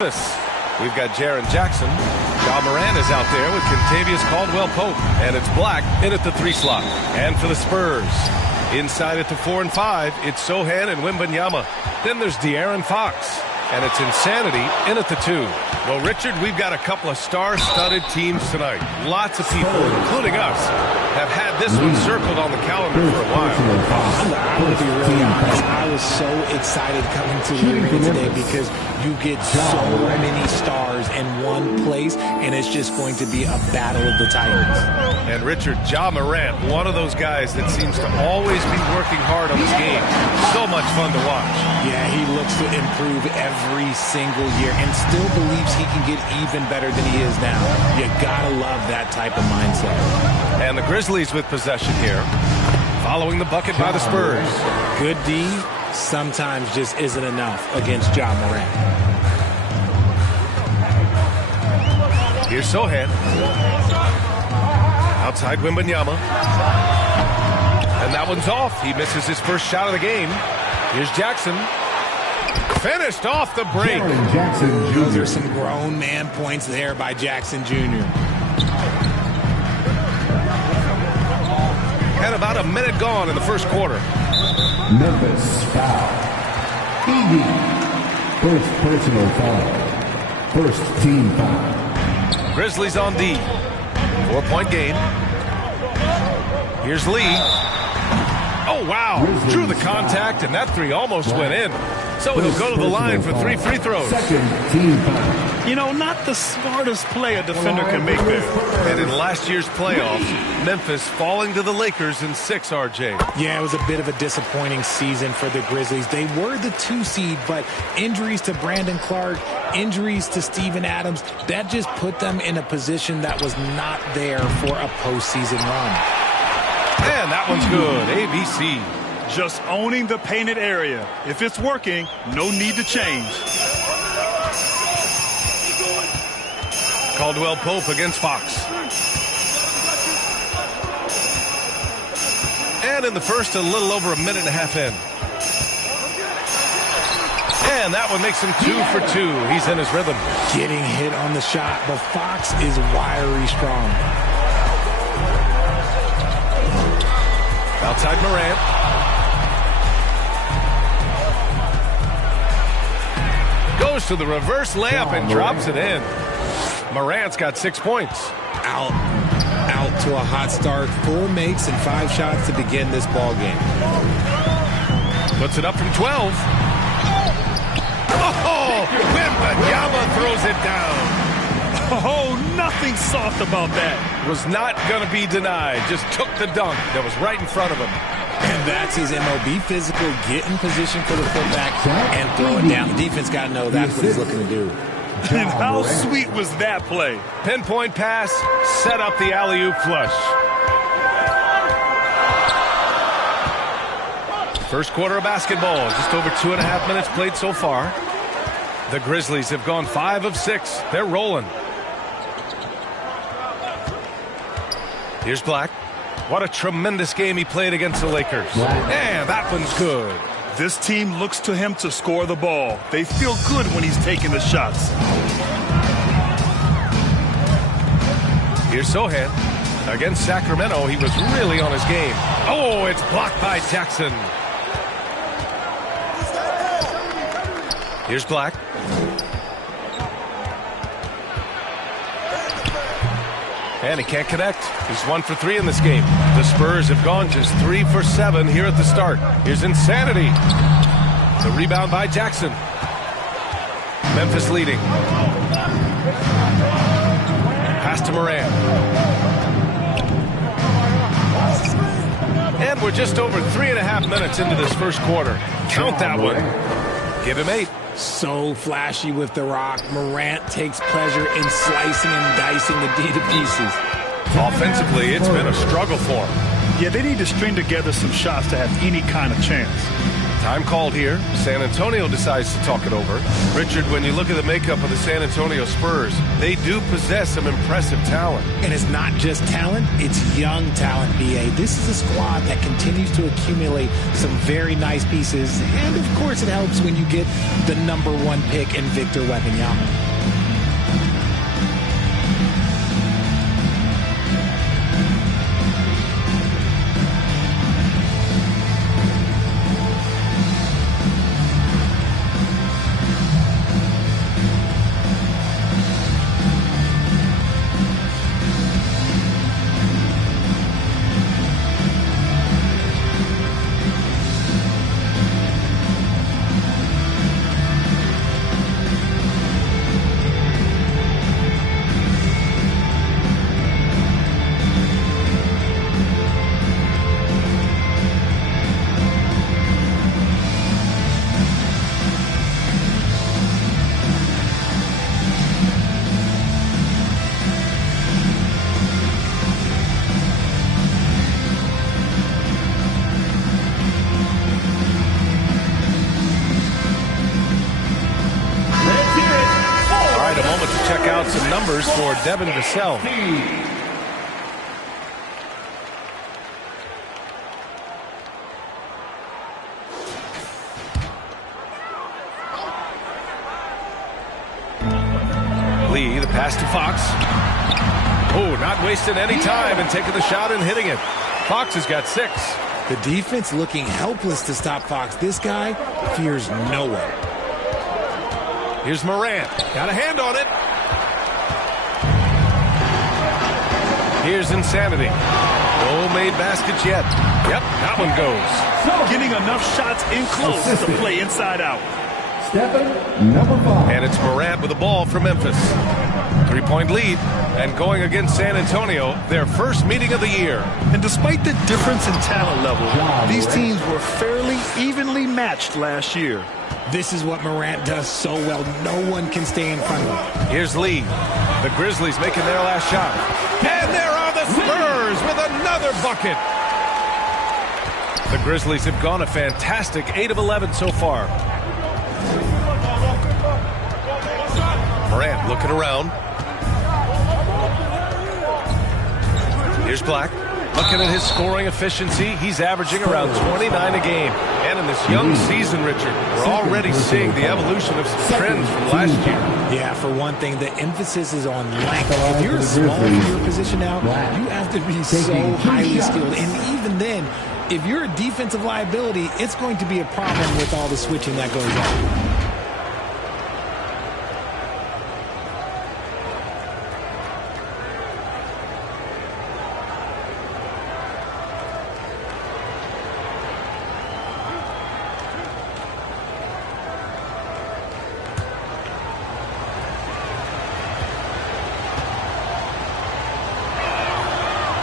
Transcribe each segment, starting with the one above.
We've got Jaren Jackson. Ja Morant is out there with Kentavious Caldwell-Pope. And it's Black in at the 3 slot. And for the Spurs, inside at the 4 and 5, it's Sochan and Wembanyama. Then there's De'Aaron Fox. And it's Insanity in at the 2. Well, Richard, we've got a couple of star-studded teams tonight. Lots of people, including us, have had this one circled on the calendar for a while. I'm going to be really honest. I was so excited coming to the arena today because you get so many stars in one place, and it's just going to be a battle of the Titans. And Richard, Ja Morant, one of those guys that seems to always be working hard on his game. So much fun to watch. Yeah, he looks to improve every single year and still believes he can get even better than he is now. You gotta love that type of mindset. And the Grizzlies with possession here, following the bucket by the Spurs. Good D sometimes just isn't enough against Ja Morant. Here's Sochan. Outside Wembanyama. And that one's off. He misses his first shot of the game. Here's Jackson. Finished off the break. Those are some grown man points there by Jackson Jr. And about a minute gone in the first quarter. Memphis foul. ED. First personal foul. First team foul. Grizzlies on D. 4-point game. Here's Lee. Oh, wow. Drew the contact, and that 3 almost went in. So he'll go to the line for 3 free throws. Second team foul. You know, not the smartest play a defender can make there. And in last year's playoffs, Memphis falling to the Lakers in 6, RJ. Yeah, it was a bit of a disappointing season for the Grizzlies. They were the 2 seed, but injuries to Brandon Clark, injuries to Steven Adams, that just put them in a position that was not there for a postseason run. And that one's good. ABC. Just owning the painted area. If it's working, no need to change. Caldwell-Pope against Fox. And in the first, a little over a minute and a half in. And that one makes him 2 for 2. He's in his rhythm. Getting hit on the shot, but Fox is wiry strong. Outside Morant. Goes to the reverse layup and drops it in. Morant's got 6 points. Out to a hot start. 4 makes and 5 shots to begin this ball game. Puts it up from 12. Oh, Wembanyama throws it down. Oh, nothing soft about that. Was not going to be denied. Just took the dunk that was right in front of him. And that's his MOB, physical, get in position for the putback and throw it down. The defense got to know that's what he's looking to do. And how sweet was that play? Pinpoint pass, set up the alley-oop flush. First quarter of basketball, just over 2.5 minutes played so far. The Grizzlies have gone 5 of 6. They're rolling. Here's Black. What a tremendous game he played against the Lakers. And that one's good. This team looks to him to score the ball. They feel good when he's taking the shots. Here's Sochan. Against Sacramento, he was really on his game. Oh, it's blocked by Jackson. Here's Black. And he can't connect. He's 1 for 3 in this game. The Spurs have gone just 3 for 7 here at the start. Here's Insanity. The rebound by Jackson. Memphis leading. Pass to Morant. And we're just over 3.5 minutes into this first quarter. Count that one. Give him 8. So flashy with the rock. Morant takes pleasure in slicing and dicing the D to pieces. Offensively, it's been a struggle for him. Yeah, they need to string together some shots to have any kind of chance. Time called here. San Antonio decides to talk it over. Richard, when you look at the makeup of the San Antonio Spurs, they do possess some impressive talent. And it's not just talent, it's young talent, B.A. This is a squad that continues to accumulate some very nice pieces. And, of course, it helps when you get the #1 pick in Victor Wembanyama. Some numbers for Devin Vassell. Lee, the pass to Fox. Oh, not wasting any time and taking the shot and hitting it. Fox has got 6. The defense looking helpless to stop Fox. This guy fears no one. Here's Morant. Got a hand on it. Here's Insanity. No made baskets yet. Yep, that one goes. Getting enough shots in close to play inside out. Stephen, #5. And it's Morant with the ball for Memphis. 3-point lead. And going against San Antonio, their first meeting of the year. And despite the difference in talent level, these teams were fairly evenly matched last year. This is what Morant does so well. No one can stay in front of him. Here's Lee. The Grizzlies making their last shot. And there are the Spurs with another bucket. The Grizzlies have gone a fantastic 8 of 11 so far. Morant looking around. Here's Black. Looking at his scoring efficiency, he's averaging around 29 a game. And in this young season, Richard, we're already seeing the evolution of some trends from last year. Yeah, for one thing, the emphasis is on length. If you're small for your position now, you have to be so highly skilled. And even then, if you're a defensive liability, it's going to be a problem with all the switching that goes on.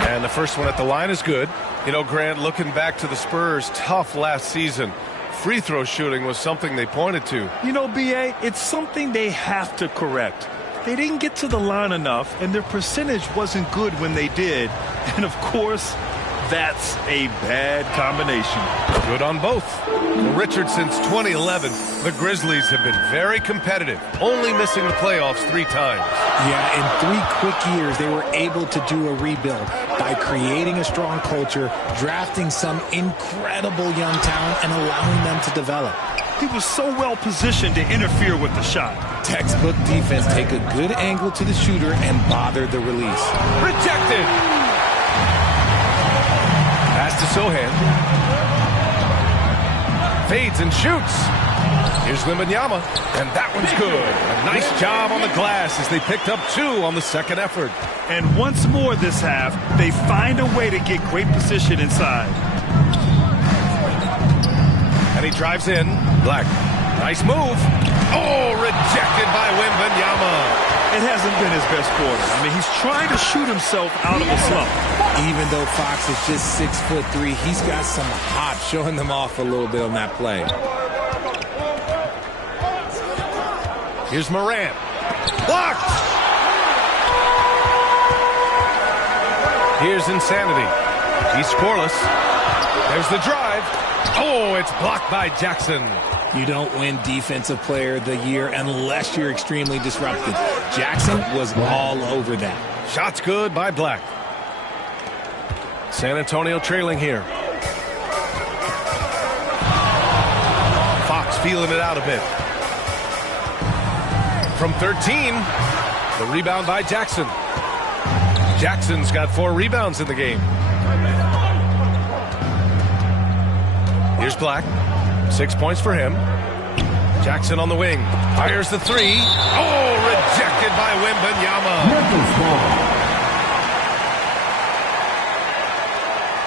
And the first one at the line is good. You know, Grant, looking back to the Spurs' tough last season, free throw shooting was something they pointed to. You know, B.A., it's something they have to correct. They didn't get to the line enough, and their percentage wasn't good when they did. And, of course, that's a bad combination. Good on both. Well, Richard, since 2011, the Grizzlies have been very competitive, only missing the playoffs 3 times. Yeah, in 3 quick years, they were able to do a rebuild by creating a strong culture, drafting some incredible young talent, and allowing them to develop. He was so well positioned to interfere with the shot. Textbook defense, take a good angle to the shooter and bother the release. Rejected! Pass to Sohan. Fades and shoots. Here's Wembanyama, and that one's good. A nice job on the glass as they picked up 2 on the second effort. And once more this half, they find a way to get great position inside. And he drives in. Black. Nice move. Oh, rejected by Wembanyama. It hasn't been his best quarter. I mean, he's trying to shoot himself out of a slump. Even though Fox is just 6'3", he's got some hop, showing them off a little bit on that play. Here's Morant. Blocked! Here's Insanity. He's scoreless. There's the drive. Oh, it's blocked by Jackson. You don't win Defensive Player of the Year unless you're extremely disruptive. Jackson was all over that. Shot's good by Black. San Antonio trailing here. Fox feeling it out a bit. From 13, the rebound by Jackson. Jackson's got 4 rebounds in the game. Here's Black. 6 points for him. Jackson on the wing. Fires the 3. Oh, rejected by Wembanyama.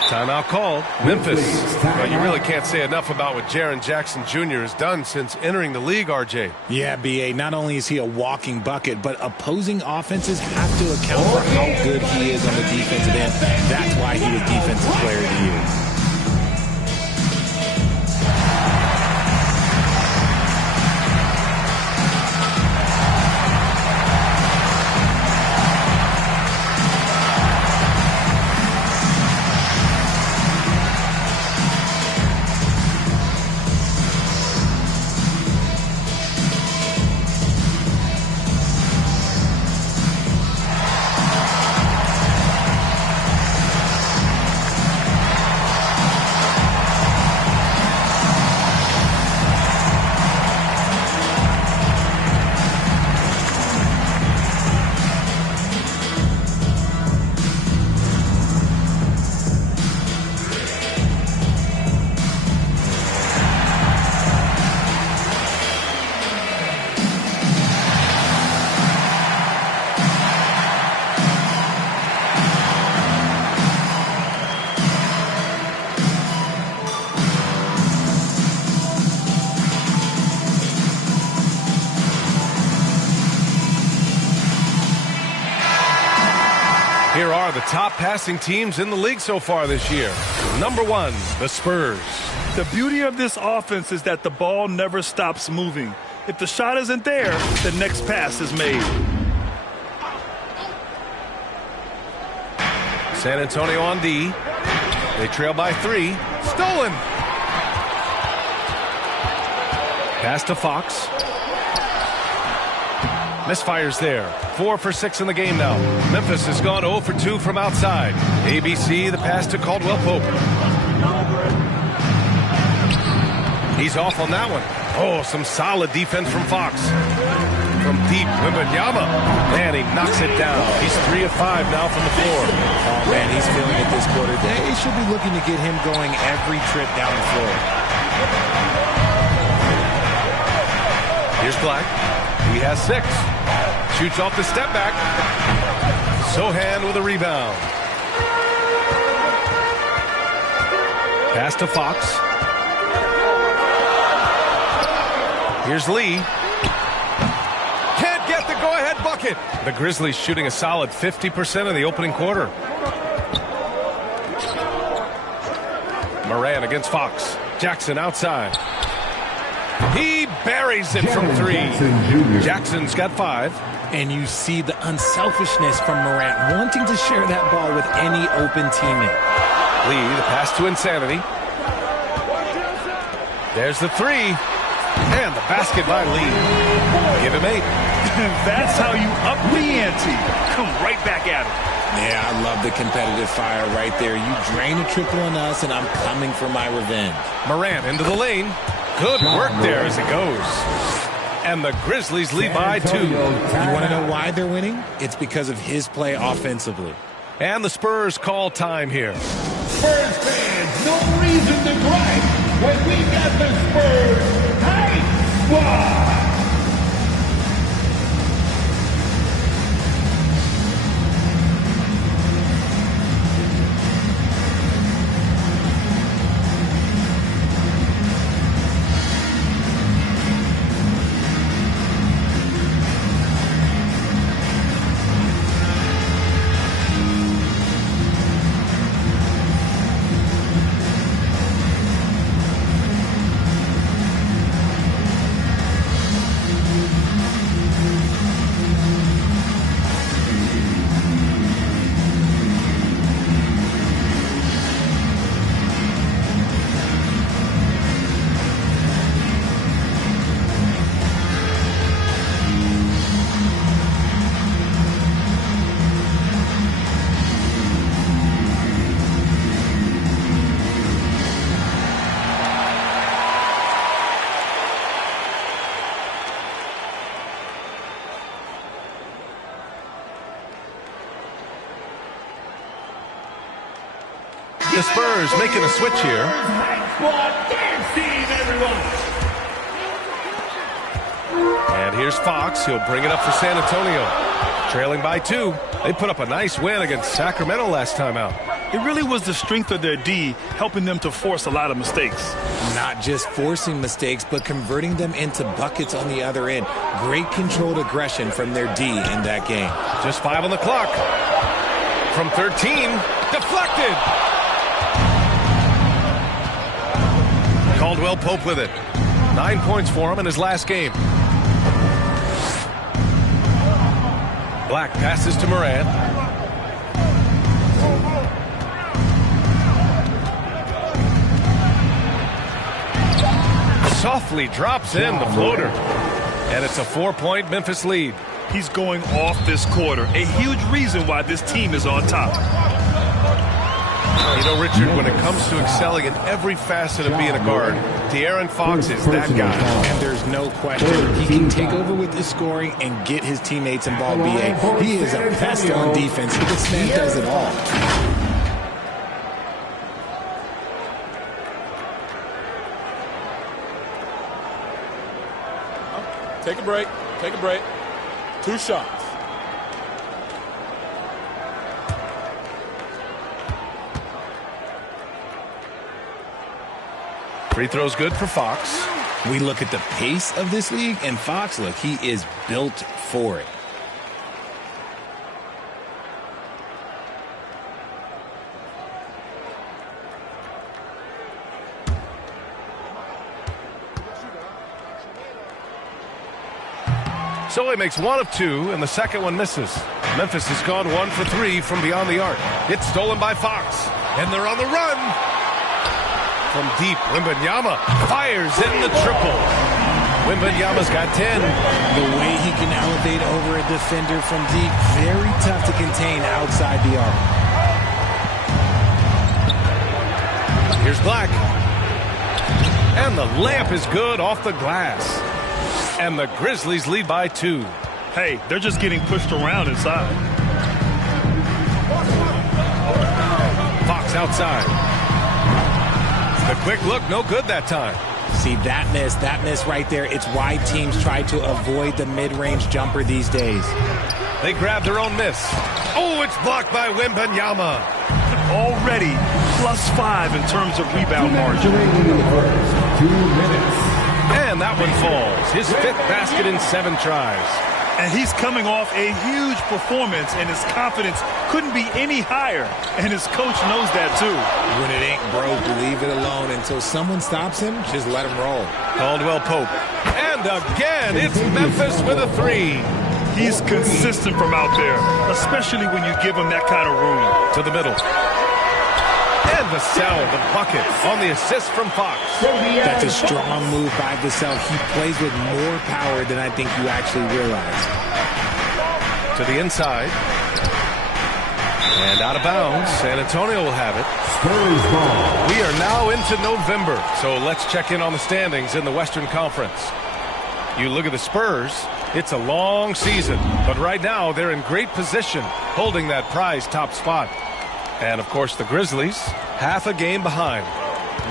Timeout called. Memphis. Well, you really can't say enough about what Jaren Jackson Jr. has done since entering the league, RJ. Yeah, B.A., not only is he a walking bucket, but opposing offenses have to account for how good he is on the defensive end. That's why he was Defensive Player of the Year. Here are the top passing teams in the league so far this year. Number 1, the Spurs. The beauty of this offense is that the ball never stops moving. If the shot isn't there, the next pass is made. San Antonio on D. They trail by 3. Stolen. Pass to Fox. Misfires there. 4 for 6 in the game now. Memphis has gone 0 for 2 from outside. ABC, the pass to Caldwell Pope. He's off on that one. Oh, some solid defense from Fox. From deep, Wembanyama. Man, he knocks it down. He's 3 of 5 now from the floor. Oh, man, he's feeling it this quarter. They should be looking to get him going every trip down the floor. Here's Black. He has 6. Shoots off the step back. Sohan with a rebound. Pass to Fox. Here's Lee. Can't get the go-ahead bucket. The Grizzlies shooting a solid 50% in the opening quarter. Moran against Fox. Jackson outside. He buries it from 3. Jackson's got 5. And you see the unselfishness from Morant, wanting to share that ball with any open teammate. Lee, the pass to Insanity. There's the 3. And the basket by Lee. Give him 8. That's how you up the ante. Come right back at him. Yeah, I love the competitive fire right there. You drain a triple on us, and I'm coming for my revenge. Morant into the lane. Good work there as it goes. And the Grizzlies lead by 2. You want to know why they're winning? It's because of his play offensively. And the Spurs call time here. Spurs fans, no reason to gripe when we got the Spurs Hype Squad. The Spurs making a switch here. And here's Fox. He'll bring it up for San Antonio. Trailing by 2. They put up a nice win against Sacramento last time out. It really was the strength of their D helping them to force a lot of mistakes. Not just forcing mistakes, but converting them into buckets on the other end. Great controlled aggression from their D in that game. Just 5 on the clock. From 13, deflected. Caldwell Pope with it. 9 points for him in his last game. Black passes to Moran. Softly drops in the floater. And it's a 4-point Memphis lead. He's going off this quarter. A huge reason why this team is on top. You know, Richard, when it comes to excelling in every facet of being a guard, De'Aaron Fox is that guy. And there's no question. He can take over with his scoring and get his teammates involved, BA. He is a pest on defense. This man does it all. Take a break. Take a break. 2 shots. Free throw's good for Fox. We look at the pace of this league, and Fox, look, he is built for it. So he makes 1 of 2, and the second one misses. Memphis has gone 1 for 3 from beyond the arc. It's stolen by Fox, and they're on the run. From deep, Wembanyama fires in the triple. Wembanyama's got 10. The way he can elevate over a defender from deep, very tough to contain outside the arc. Here's Black. And the layup is good off the glass. And the Grizzlies lead by 2. Hey, they're just getting pushed around inside. Fox outside. The quick look, no good that time. See, that miss right there, it's why teams try to avoid the mid-range jumper these days. They grab their own miss. Oh, it's blocked by Wembanyama. Already +5 in terms of rebound margin. 2 minutes. And that one falls. His 5th basket in 7 tries. And he's coming off a huge performance, and his confidence couldn't be any higher. And his coach knows that, too. When it ain't broke, leave it alone. Until someone stops him, just let him roll. Caldwell Pope. And again, it's Memphis with a 3. He's consistent from out there, especially when you give him that kind of room. To the middle. And Vassell, the bucket, on the assist from Fox. That's a strong move by Vassell. He plays with more power than I think you actually realize. To the inside. And out of bounds. San Antonio will have it. Spurs ball. We are now into November, so let's check in on the standings in the Western Conference. You look at the Spurs, it's a long season, but right now they're in great position, holding that prized top spot. And, of course, the Grizzlies, half a game behind.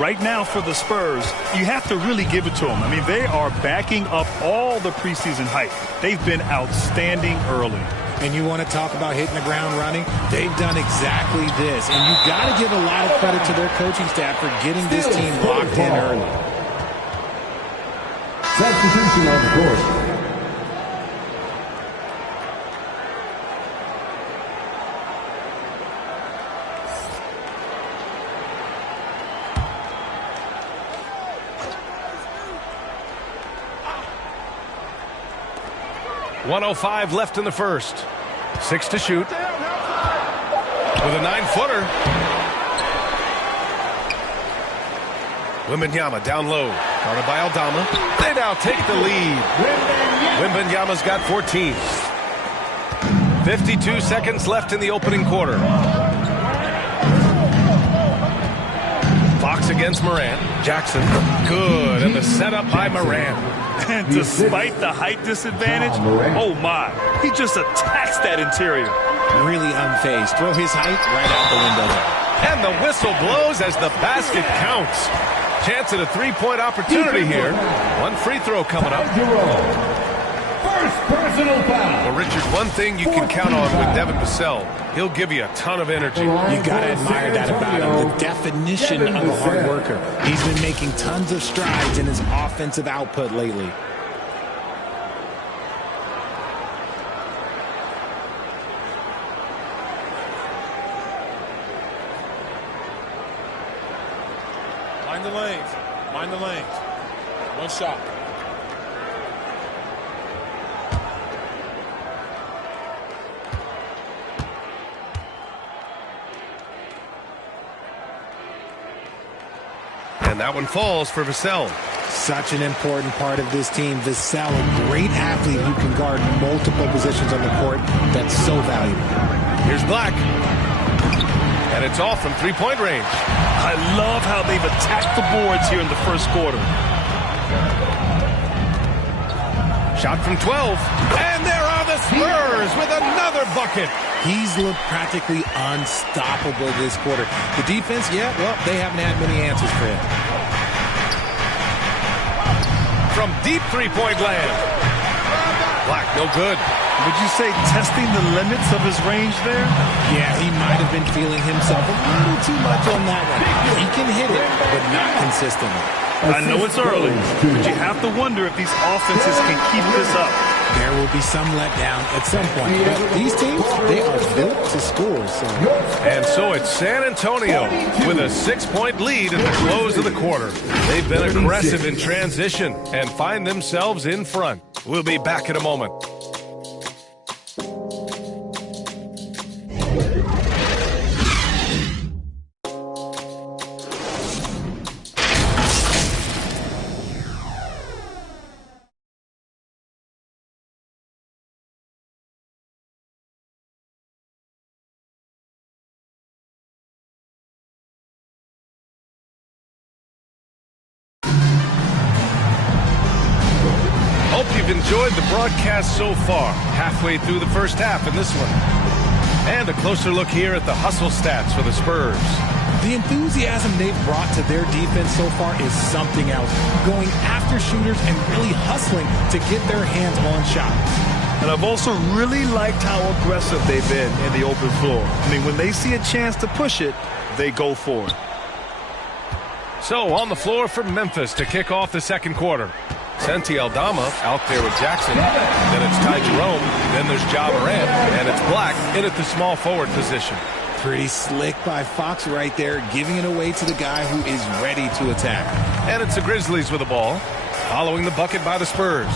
Right now for the Spurs, you have to really give it to them. I mean, they are backing up all the preseason hype. They've been outstanding early. And you want to talk about hitting the ground running? They've done exactly this. And you got to give a lot of credit to their coaching staff for getting this team locked in early. Substitution on the court. .105 left in the first. 6 to shoot. With a 9-footer. Wembanyama down low. Guarded by Aldama. They now take the lead. Wembanyama's got 14. 52 seconds left in the opening quarter. Fox against Moran. Jackson. Good. And the setup by Moran. And despite the height disadvantage, oh my, he just attacks that interior. Really unfazed. Throw his height right out the window there. And the whistle blows as the basket counts. Chance at a three-point opportunity here. One free throw coming up. First personal foul. Well, Richard, one thing you can count on with Devin Vassell, he'll give you a ton of energy. You got to admire that about him. The definition of a hard worker. He's been making tons of strides in his offensive output lately. Mind the lanes. Mind the lanes. One shot. And that one falls for Vassell. Such an important part of this team. Vassell, a great athlete who can guard multiple positions on the court. That's so valuable. Here's Black. And it's off from three-point range. I love how they've attacked the boards here in the first quarter. Shot from 12. And there are the Spurs with another bucket. He's looked practically unstoppable this quarter. The defense, yeah, well, they haven't had many answers for him. From deep three-point land. Black, no good. Would you say testing the limits of his range there? Yeah, he might have been feeling himself a little too much on that one. He can hit it, but not consistently. I know it's early, but you have to wonder if these offenses can keep this up. There will be some letdown at some point. But these teams, they are built to score. And so it's San Antonio with a 6-point lead at the close of the quarter. They've been aggressive in transition and find themselves in front. We'll be back in a moment. Hope you've enjoyed the broadcast so far. Halfway through the first half in this one. And a closer look here at the hustle stats for the Spurs. The enthusiasm they've brought to their defense so far is something else. Going after shooters and really hustling to get their hands on shots. And I've also really liked how aggressive they've been in the open floor. I mean, when they see a chance to push it, they go for it. So on the floor for Memphis to kick off the second quarter. Santi Aldama out there with Jackson. Then it's Ty Jerome. Then there's Ja Morant. And it's Black in at the small forward position. Pretty slick by Fox right there, giving it away to the guy who is ready to attack. And it's the Grizzlies with the ball, following the bucket by the Spurs.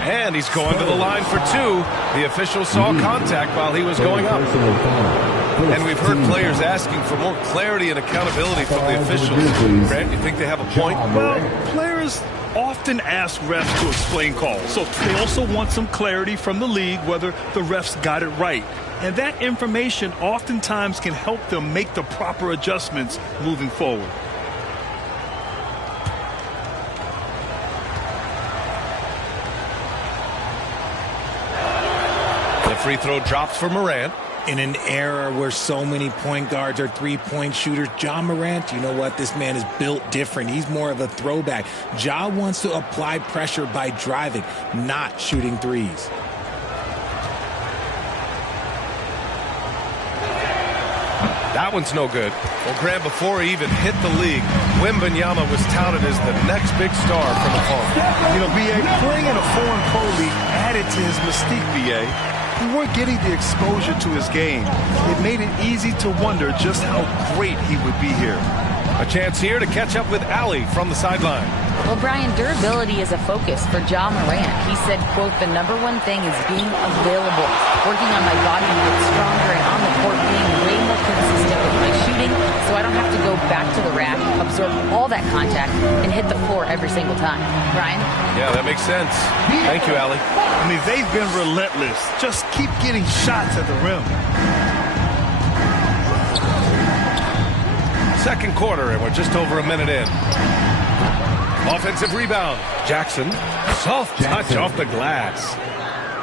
And he's going to the line for two. The official saw contact while he was going up. And we've heard players asking for more clarity and accountability from the officials. Grant, you think they have a point? Well, players often ask refs to explain calls. So they also want some clarity from the league whether the refs got it right. And that information oftentimes can help them make the proper adjustments moving forward. The free throw drops for Morant. In an era where so many point guards are three-point shooters, Ja Morant, you know what? This man is built different. He's more of a throwback. Ja wants to apply pressure by driving, not shooting threes. That one's no good. Well, Grant, before he even hit the league, Wembanyama was touted as the next big star from afar. You know, B.A., playing in a foreign pro league added to his mystique, B.A. We weren't getting the exposure to his game. It made it easy to wonder just how great he would be here. A chance here to catch up with Allie from the sideline. Well, Brian, durability is a focus for Ja Morant. He said, quote, the #1 thing is being available, working on my body to get stronger and on the court being way more consistent with my shooting so I don't have to go back to the rack, absorb all that contact, and hit the floor every single time. Brian? Yeah, that makes sense. Thank you, Allie. I mean, they've been relentless. Just keep getting shots at the rim. Second quarter, and we're just over a minute in. Offensive rebound. Jackson. Soft touch off the glass.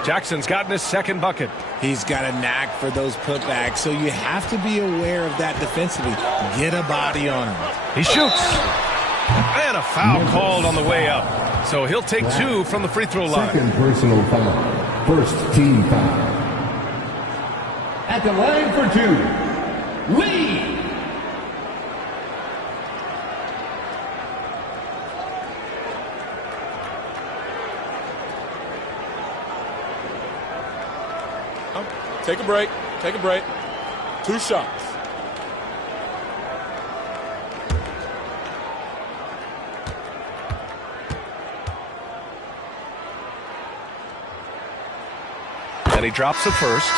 Jackson's gotten his second bucket. He's got a knack for those putbacks, so you have to be aware of that defensively. Get a body on him. He shoots. And a foul called on the way up. So he'll take 2 from the free throw line. Second personal foul. First team foul. At the line for 2, Lee. Take a break. Take a break. 2 shots. And he drops the first.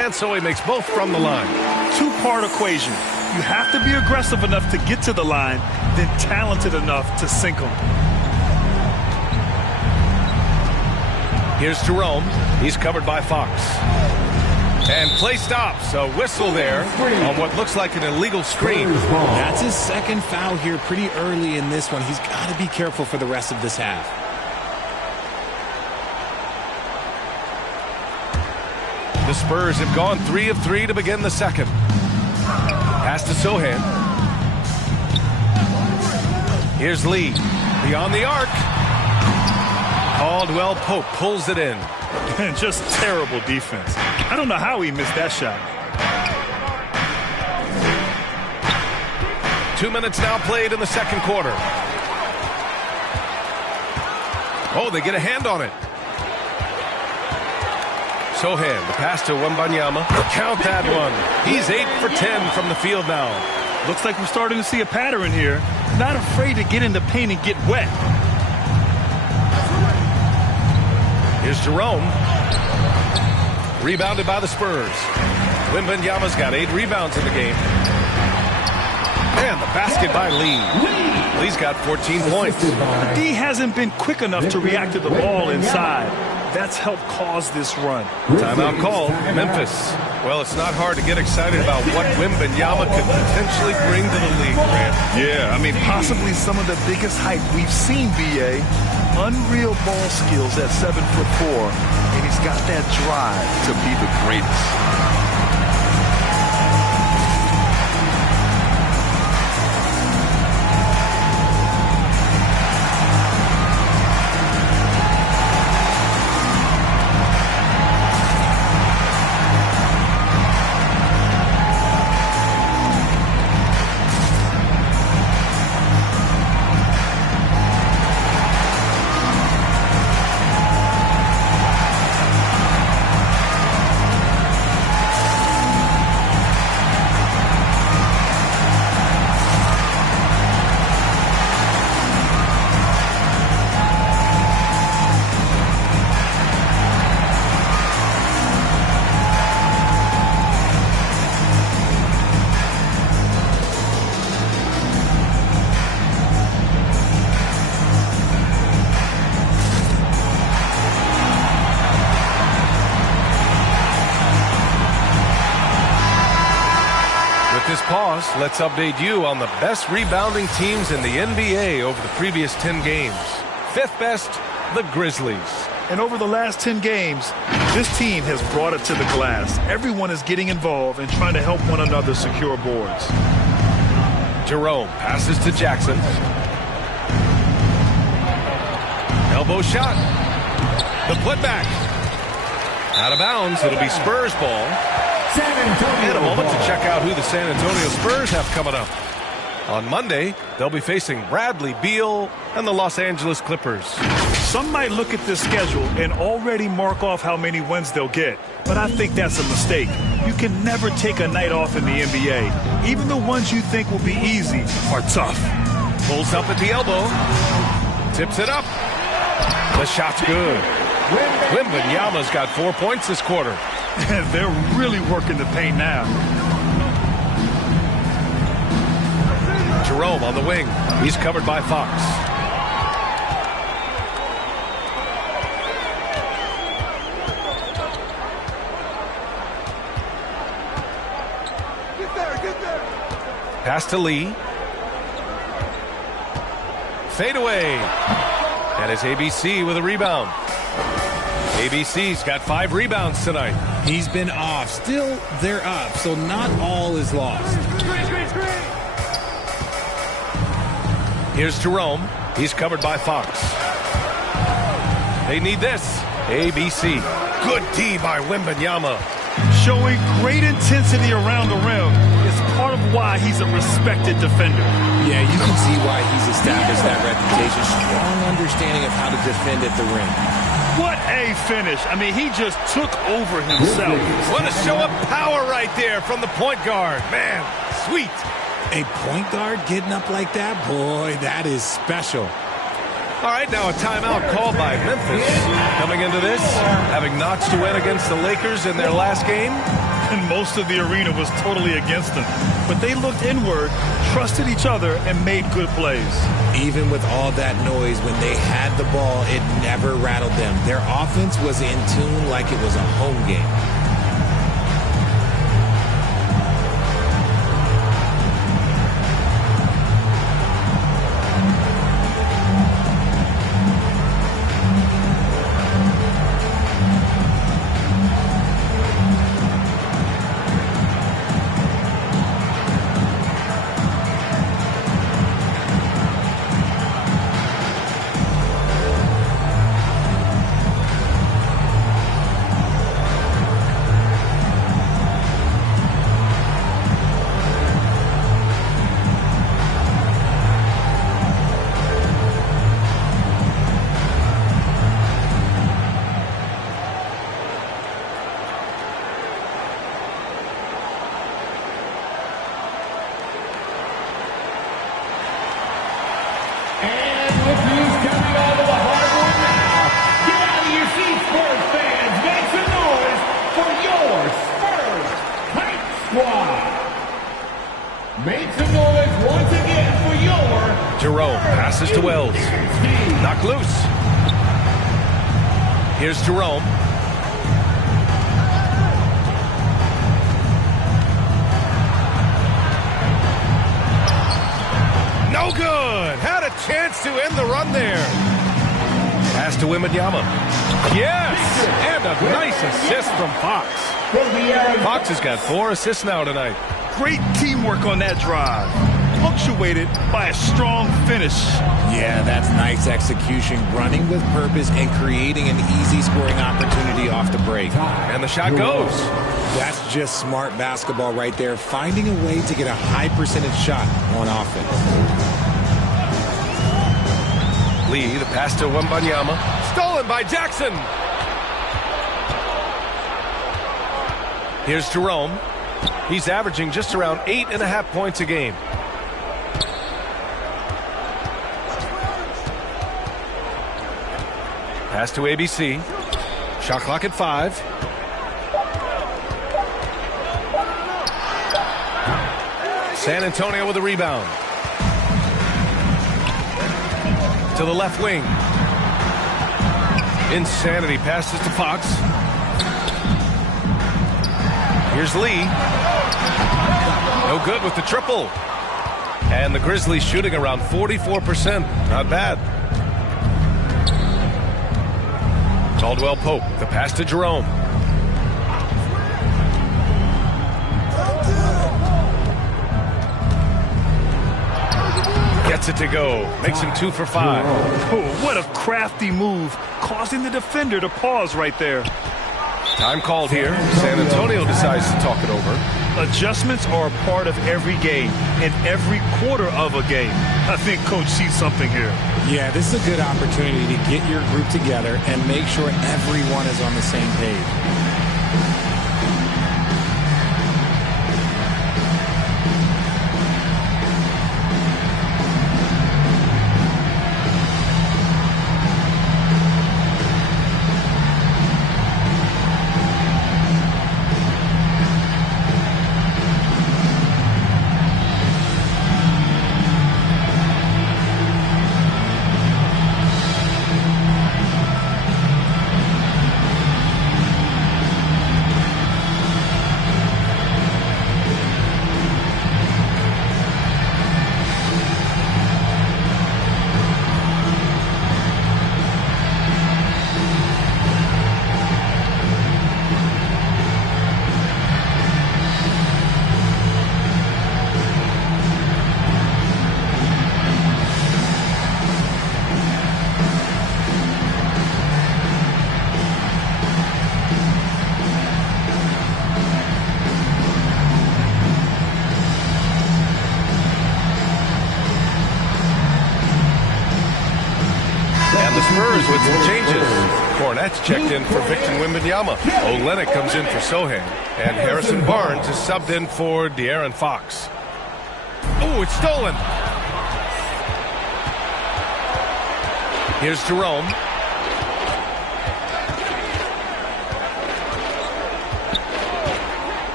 And so he makes both from the line. 2-part equation. You have to be aggressive enough to get to the line, then talented enough to sink them. Here's Jerome. He's covered by Fox. And play stops. A whistle there on what looks like an illegal screen. That's his second foul here pretty early in this one. He's got to be careful for the rest of this half. The Spurs have gone 3 of 3 to begin the second. Pass to Sohan. Here's Lee. Beyond the arc. Caldwell Pope pulls it in. And just terrible defense. I don't know how he missed that shot. 2 minutes now played in the second quarter. Oh, they get a hand on it. Sohan, the pass to Wembanyama. Count that one. He's 8 for 10 from the field now. Looks like we're starting to see a pattern here. Not afraid to get in the paint and get wet. Here's Jerome. Rebounded by the Spurs. Wembanyama's got 8 rebounds in the game. And the basket by Lee. Lee's got 14 points. The D hasn't been quick enough to react to the ball inside. That's helped cause this run. Timeout called. Memphis. Well, it's not hard to get excited about what Wembanyama could potentially bring to the league, Grant. Yeah, I mean, possibly some of the biggest hype we've seen, B.A. Unreal ball skills at 7'4", and he's got that drive to be the greatest. This pause, let's update you on the best rebounding teams in the NBA over the previous 10 games. 5th best, the Grizzlies. And over the last 10 games, this team has brought it to the glass. Everyone is getting involved and trying to help one another secure boards. Jerome passes to Jackson. Elbow shot. The putback. Out of bounds. It'll be Spurs ball. And a moment to check out who the San Antonio Spurs have coming up. On Monday, they'll be facing Bradley Beal and the Los Angeles Clippers. Some might look at this schedule and already mark off how many wins they'll get. But I think that's a mistake. You can never take a night off in the NBA. Even the ones you think will be easy are tough. Pulls up at the elbow. Tips it up. The shot's good. Wembanyama's got 4 points this quarter. And they're really working the paint now. Jerome on the wing. He's covered by Fox. Pass to Lee. Fade away. That is ABC with a rebound. ABC's got 5 rebounds tonight. He's been off. Still, they're up, so not all is lost. Here's Jerome. He's covered by Fox. They need this. ABC. Good D by Wembanyama. Showing great intensity around the rim is part of why he's a respected defender. Yeah, you can see why he's established that reputation. Strong understanding of how to defend at the rim. What a finish. I mean, he just took over himself. What a show of power right there from the point guard. Man, sweet. A point guard getting up like that? Boy, that is special. All right, now a timeout called by Memphis. Coming into this, having notched a win against the Lakers in their last game. And most of the arena was totally against them. But they looked inward, trusted each other, and made good plays. Even with all that noise, when they had the ball, it never rattled them. Their offense was in tune like it was a home game. Make some noise once again for your... Jerome passes to Wells. Knocked loose. Here's Jerome. No good. Had a chance to end the run there. Pass to Wembanyama. Yes! And a nice assist from Fox. Fox has got 4 assists now tonight. Great teamwork on that drive, punctuated by a strong finish. Yeah, that's nice execution, running with purpose and creating an easy scoring opportunity off the break. And the shot goes. That's just smart basketball right there, finding a way to get a high percentage shot on offense. Lee, the pass to Wembanyama. Stolen by Jackson. Here's Jerome. He's averaging just around 8.5 points a game. Pass to ABC. Shot clock at 5. San Antonio with a rebound. To the left wing. Insanity passes to Fox. Here's Lee. No good with the triple. And the Grizzlies shooting around 44%. Not bad. Caldwell Pope, the pass to Jerome. Gets it to go. Makes him 2 for 5. Oh, what a crafty move, causing the defender to pause right there. Time called here. San Antonio decides to talk it over. Adjustments are a part of every game and every quarter of a game. I think Coach sees something here. Yeah, this is a good opportunity to get your group together and make sure everyone is on the same page. Changes. Cornette's checked in for Victor Wembanyama. Olenek comes in for Sohan. And Harrison Barnes is subbed in for De'Aaron Fox. Oh, it's stolen. Here's Jerome.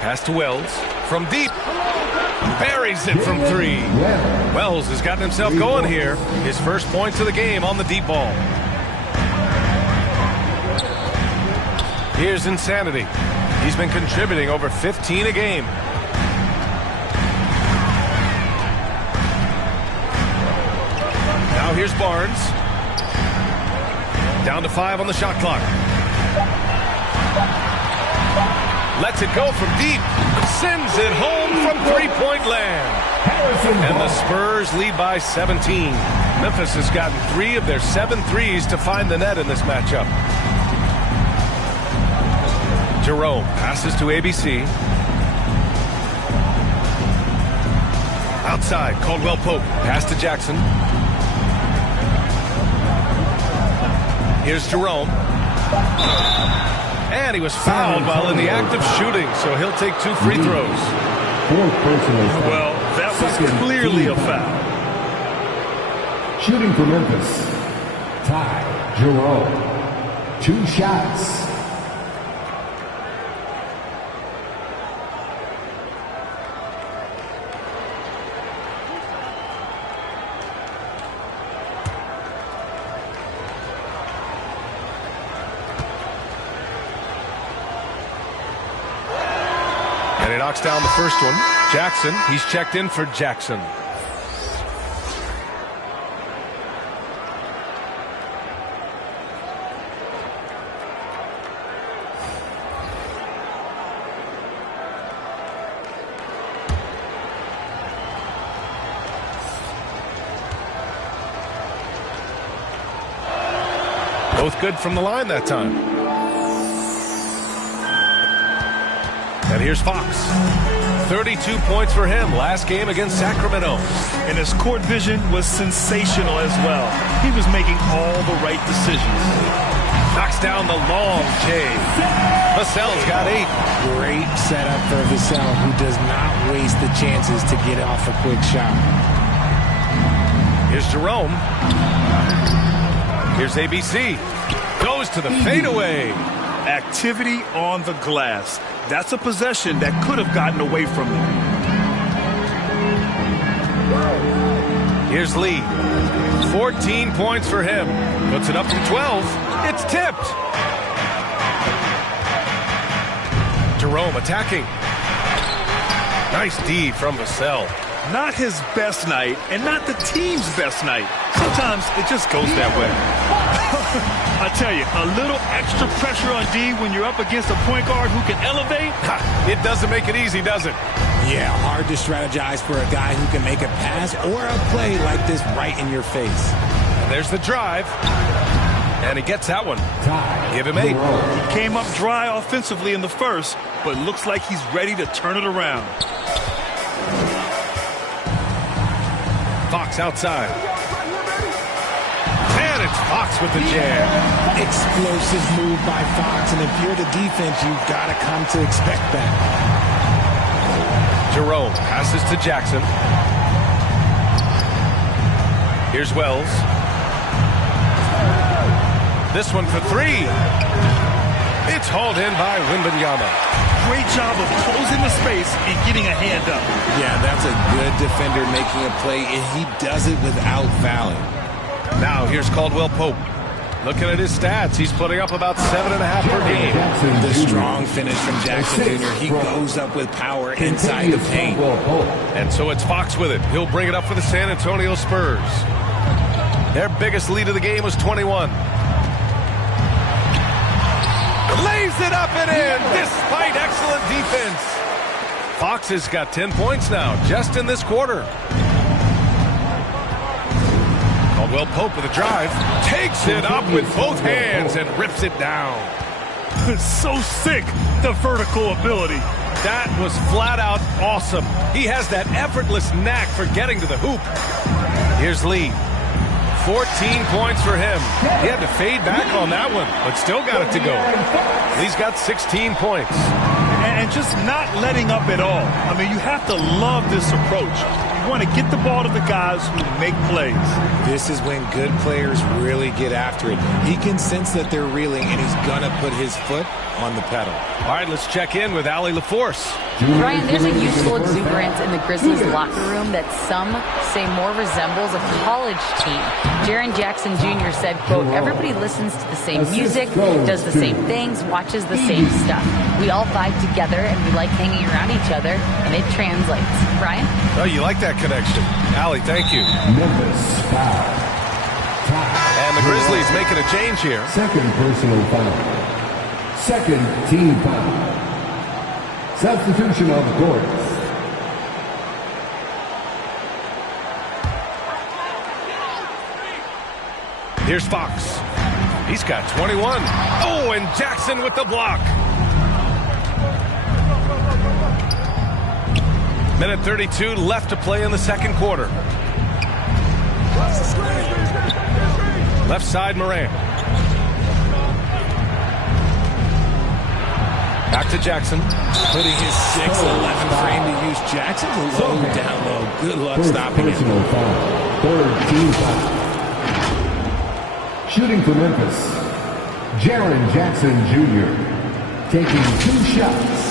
Pass to Wells. From deep. Buries it from three. Wells has gotten himself going here. His first points of the game on the deep ball. Here's Insanity. He's been contributing over 15 a game. Now here's Barnes. Down to 5 on the shot clock. Lets it go from deep. Sends it home from three-point land. And the Spurs lead by 17. Memphis has gotten 3 of their 7 threes to find the net in this matchup. Jerome passes to ABC. Outside, Caldwell Pope. Pass to Jackson. Here's Jerome. And he was fouled while in the act of shooting, so he'll take 2 free throws. Well, that was clearly a foul. Shooting for Memphis, Ty Jerome. 2 shots. And he knocks down the first one. Jackson, he's checked in for Jackson. Both good from the line that time. And here's Fox. 32 points for him last game against Sacramento. And his court vision was sensational as well. He was making all the right decisions. Knocks down the long J. Vassell's got 8. Great setup for Vassell, who does not waste the chances to get off a quick shot. Here's Jerome. Here's ABC. Goes to the fadeaway. Activity on the glass. That's a possession that could have gotten away from them. Here's Lee. 14 points for him. Puts it up from 12. It's tipped. Jerome attacking. Nice D from Vassell. Not his best night, and not the team's best night. Sometimes it just goes that way. I tell you, a little extra pressure on D when you're up against a point guard who can elevate. It doesn't make it easy, does it? Yeah, hard to strategize for a guy who can make a pass or a play like this right in your face. And there's the drive. And he gets that one. Give him 8. He came up dry offensively in the first, but looks like he's ready to turn it around. Fox outside. And it's Fox with the jam. Explosive move by Fox, and if you're the defense, you've got to come to expect that. Jerome passes to Jackson. Here's Wells. This one for 3. It's hauled in by Wembanyama. Great job of closing the space and getting a hand up. Yeah, that's a good defender making a play, and he does it without fouling. Now here's Caldwell Pope. Looking at his stats, he's putting up about 7.5 per game. The strong finish from Jackson Jr. He goes up with power inside the paint. And so it's Fox with it. He'll bring it up for the San Antonio Spurs. Their biggest lead of the game was 21. Lays it up and in, despite excellent defense. Fox has got 10 points now, just in this quarter. Caldwell Pope with a drive. Takes it up with both hands and rips it down. So sick, the vertical ability. That was flat out awesome. He has that effortless knack for getting to the hoop. Here's Lee. 14 points for him. He had to fade back on that one, but still got it to go. He's got 16 points. And just not letting up at all. I mean, you have to love this approach. You want to get the ball to the guys who make plays. This is when good players really get after it. He can sense that they're reeling, and he's going to put his foot on the pedal. All right, let's check in with Allie LaForce. Ryan, there's a youthful exuberance in the Grizzlies locker room that some say more resembles a college team. Jaren Jackson Jr. said, quote, everybody listens to the same music, does the same things, watches the same stuff. We all vibe together, and we like hanging around each other, and it translates. Ryan? Oh, you like that connection. Allie, thank you. Memphis foul. And the Grizzlies making a change here. Second personal foul. Second team foul. Substitution of Gordon. Here's Fox. He's got 21. Oh, and Jackson with the block. Minute 32 left to play in the second quarter. Left side, Morant. Back to Jackson. Putting his 6'11" frame to use. Jackson's a low, down low. Good luck stopping him. Foul. Third team foul. Shooting for Memphis, Jaren Jackson Jr. taking 2 shots.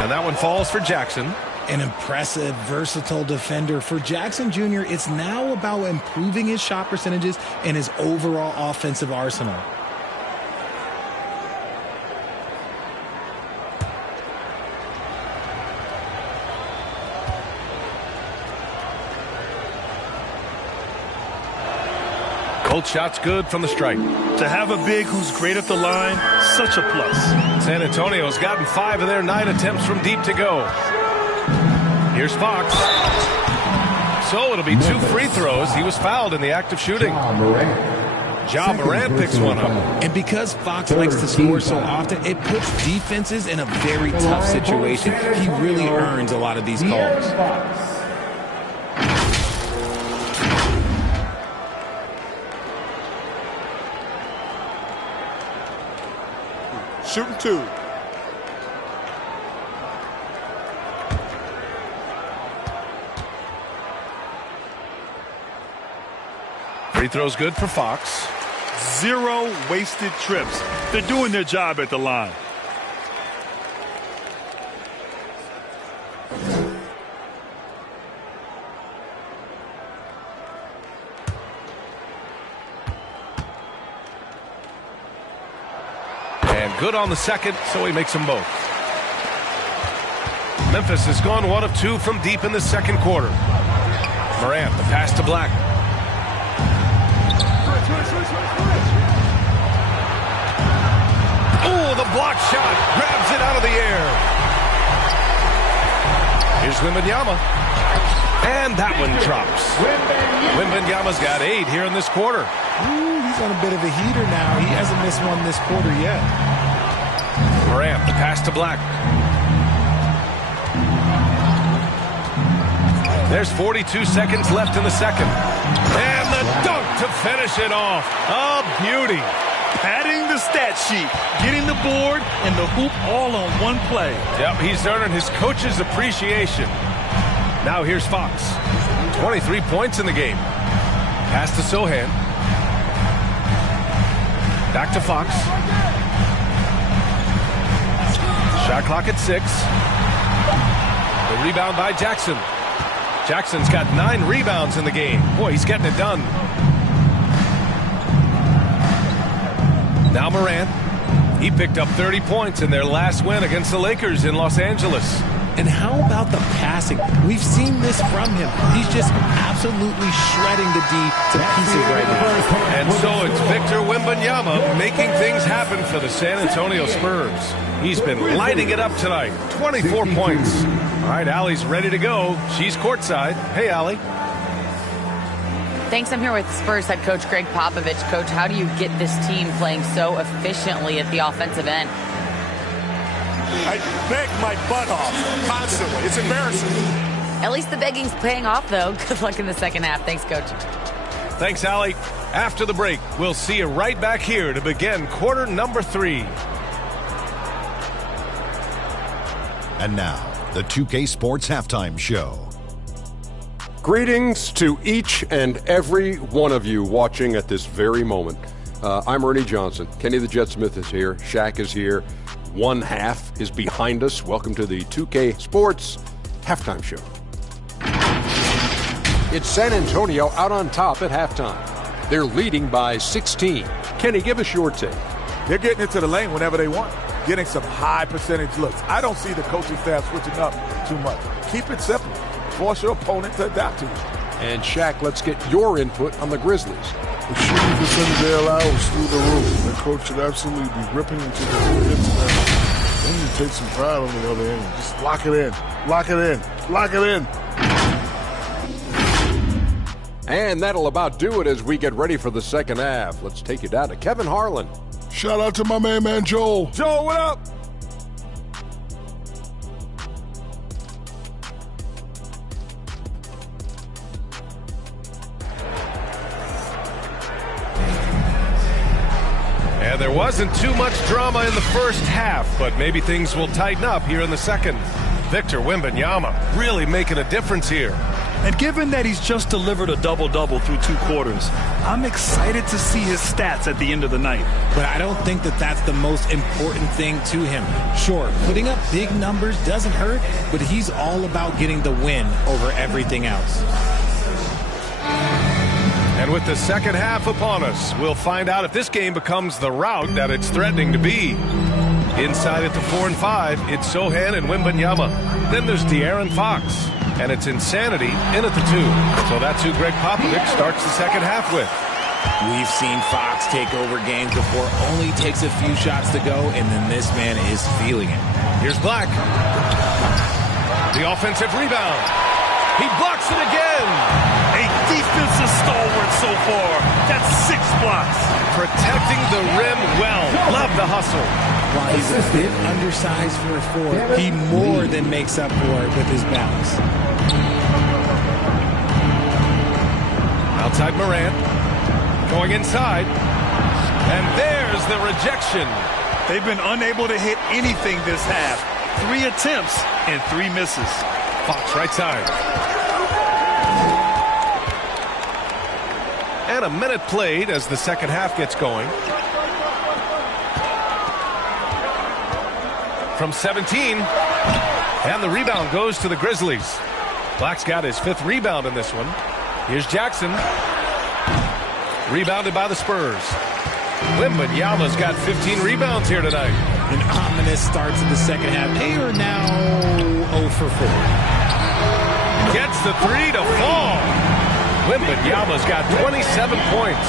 And that one falls for Jackson. An impressive, versatile defender. For Jackson Jr., it's now about improving his shot percentages and his overall offensive arsenal. Both shots good from the stripe. To have a big who's great at the line, such a plus. San Antonio's gotten 5 of their 9 attempts from deep to go. Here's Fox. So it'll be 2 free throws. He was fouled in the act of shooting. Ja Morant picks one up. And because Fox likes to score so often, it puts defenses in a very tough situation. He really earns a lot of these calls. Shooting 2. Free throw's good for Fox. 0 wasted trips. They're doing their job at the line. Good on the second, so he makes them both. Memphis has gone 1 of 2 from deep in the second quarter. Morant, the pass to Black. Oh, the block shot. Grabs it out of the air. Here's Wembanyama. And that one drops. Wembanyama's got 8 here in this quarter. Ooh, he's on a bit of a heater now. He hasn't missed one this quarter yet. Morant, the pass to Black. There's 42 seconds left in the second. And the dunk to finish it off. A beauty. Padding the stat sheet, getting the board and the hoop all on one play. Yep, he's earning his coach's appreciation. Now here's Fox. 23 points in the game. Pass to Sohan. Back to Fox. Shot clock at 6. The rebound by Jackson. Jackson's got 9 rebounds in the game. Boy, he's getting it done. Now Morant. He picked up 30 points in their last win against the Lakers in Los Angeles. And how about the passing? We've seen this from him. He's just absolutely shredding the D to pieces right now. And so it's Victor Wembanyama making things happen for the San Antonio Spurs. He's been lighting it up tonight. 24 points. All right, Allie's ready to go. She's courtside. Hey, Allie. Thanks. I'm here with Spurs head coach Greg Popovich. Coach, how do you get this team playing so efficiently at the offensive end? I beg my butt off constantly. It's embarrassing. At least the begging's paying off, though. Good luck in the second half. Thanks, Coach. Thanks, Allie. After the break, we'll see you right back here to begin quarter number 3. And now, the 2K Sports Halftime Show. Greetings to each and every one of you watching at this very moment. I'm Ernie Johnson. Kenny the Jet Smith is here. Shaq is here. One half is behind us. Welcome to the 2K Sports Halftime Show. It's San Antonio out on top at halftime. They're leading by 16. Kenny, give us your take. They're getting into the lane whenever they want, getting some high percentage looks. I don't see the coaching staff switching up too much. Keep it simple. Force your opponent to adapt to you. And Shaq, let's get your input on the Grizzlies. The shooting percentage they allow is through the roof. The coach should absolutely be ripping into the defensive end. Then you take some pride on the other end. Just lock it in. Lock it in. Lock it in. And that'll about do it as we get ready for the second half. Let's take you down to Kevin Harlan. Shout out to my man Joel. Joe, what up? And there wasn't too much drama in the first half, but maybe things will tighten up here in the second. Victor Wembanyama really making a difference here. And given that he's just delivered a double-double through 2 quarters, I'm excited to see his stats at the end of the night. But I don't think that that's the most important thing to him. Sure, putting up big numbers doesn't hurt, but he's all about getting the win over everything else. And with the second half upon us, we'll find out if this game becomes the rout that it's threatening to be. Inside at the 4 and 5, it's Sochan and Wembanyama. Then there's De'Aaron Fox. And it's Insanity in at the 2. So that's who Greg Popovich starts the second half with. We've seen Fox take over games before, only takes a few shots to go, and then this man is feeling it. Here's Black. The offensive rebound. He blocks it again. A defensive stalwart so far. That's 6 blocks. Protecting the rim well. Love the hustle. While he's a bit undersized for a 4, he more than makes up for it with his balance. Outside Morant. Going inside. And there's the rejection. They've been unable to hit anything this half. 3 attempts and 3 misses. Fox right side. And a minute played as the second half gets going. From 17. And the rebound goes to the Grizzlies. Black's got his 5th rebound in this one. Here's Jackson. Rebounded by the Spurs. Wembanyama's got 15 rebounds here tonight. An ominous start to the second half. They are now 0 for 4. Gets the 3 to fall. Wembanyama's got 27 points.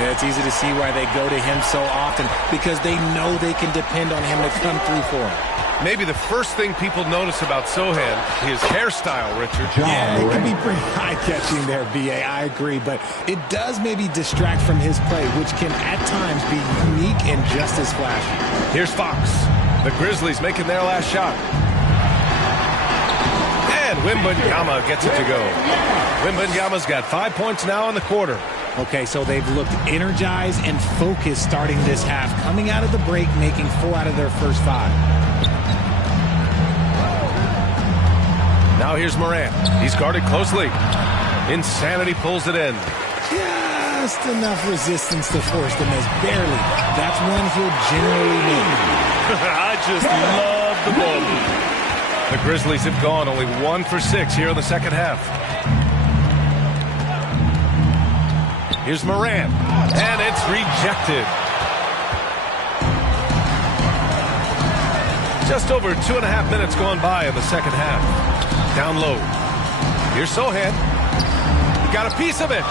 Yeah, it's easy to see why they go to him so often, because they know they can depend on him to come through for him. Maybe the first thing people notice about Sochan, his hairstyle, Richard. Yeah, it can be pretty eye-catching there, B.A. I agree, but it does maybe distract from his play, which can at times be unique and just as flashy. Here's Fox. The Grizzlies making their last shot. And Wembanyama gets it to go. Wembanyama's got 5 points now in the quarter. Okay, so they've looked energized and focused starting this half, coming out of the break, making 4 out of their first 5. Now here's Morant. He's guarded closely. Insanity pulls it in. Just enough resistance to force the miss. Barely. That's one he'll generally make. I just love the ball. The Grizzlies have gone only 1 for 6 here in the second half. Here's Morant. And it's rejected. Just over 2.5 minutes gone by in the second half. Down low. Here's Sohan. He got a piece of it.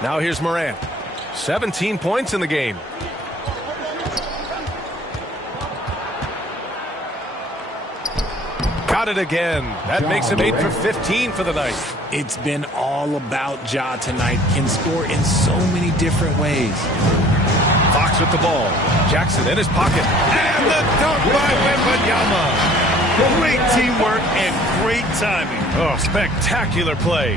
Now here's Morant. 17 points in the game. Got it again. That makes him 8 for 15 for the night. It's been all about Ja tonight. Can score in so many different ways. Fox with the ball. Jackson in his pocket. And the dunk by Wembanyama. Great teamwork and great timing. Oh, spectacular play.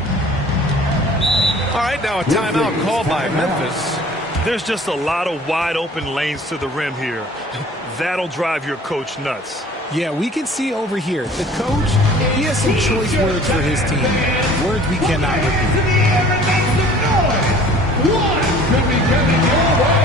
All right, now a timeout called by Memphis. There's just a lot of wide open lanes to the rim here. That'll drive your coach nuts. Yeah, we can see over here. The coach, he has some choice words for his team. Words we cannot repeat. One could be coming your way.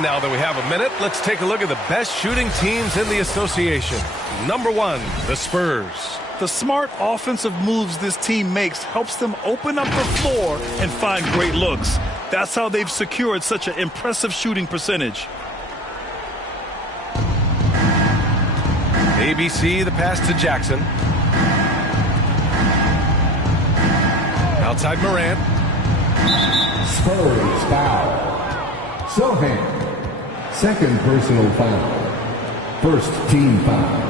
Now that we have a minute, let's take a look at the best shooting teams in the association. Number 1, the Spurs. The smart offensive moves this team makes helps them open up the floor and find great looks. That's how they've secured such an impressive shooting percentage. ABC, the pass to Jackson. Outside Morant. Spurs foul. Sohan. Second personal foul. First team foul.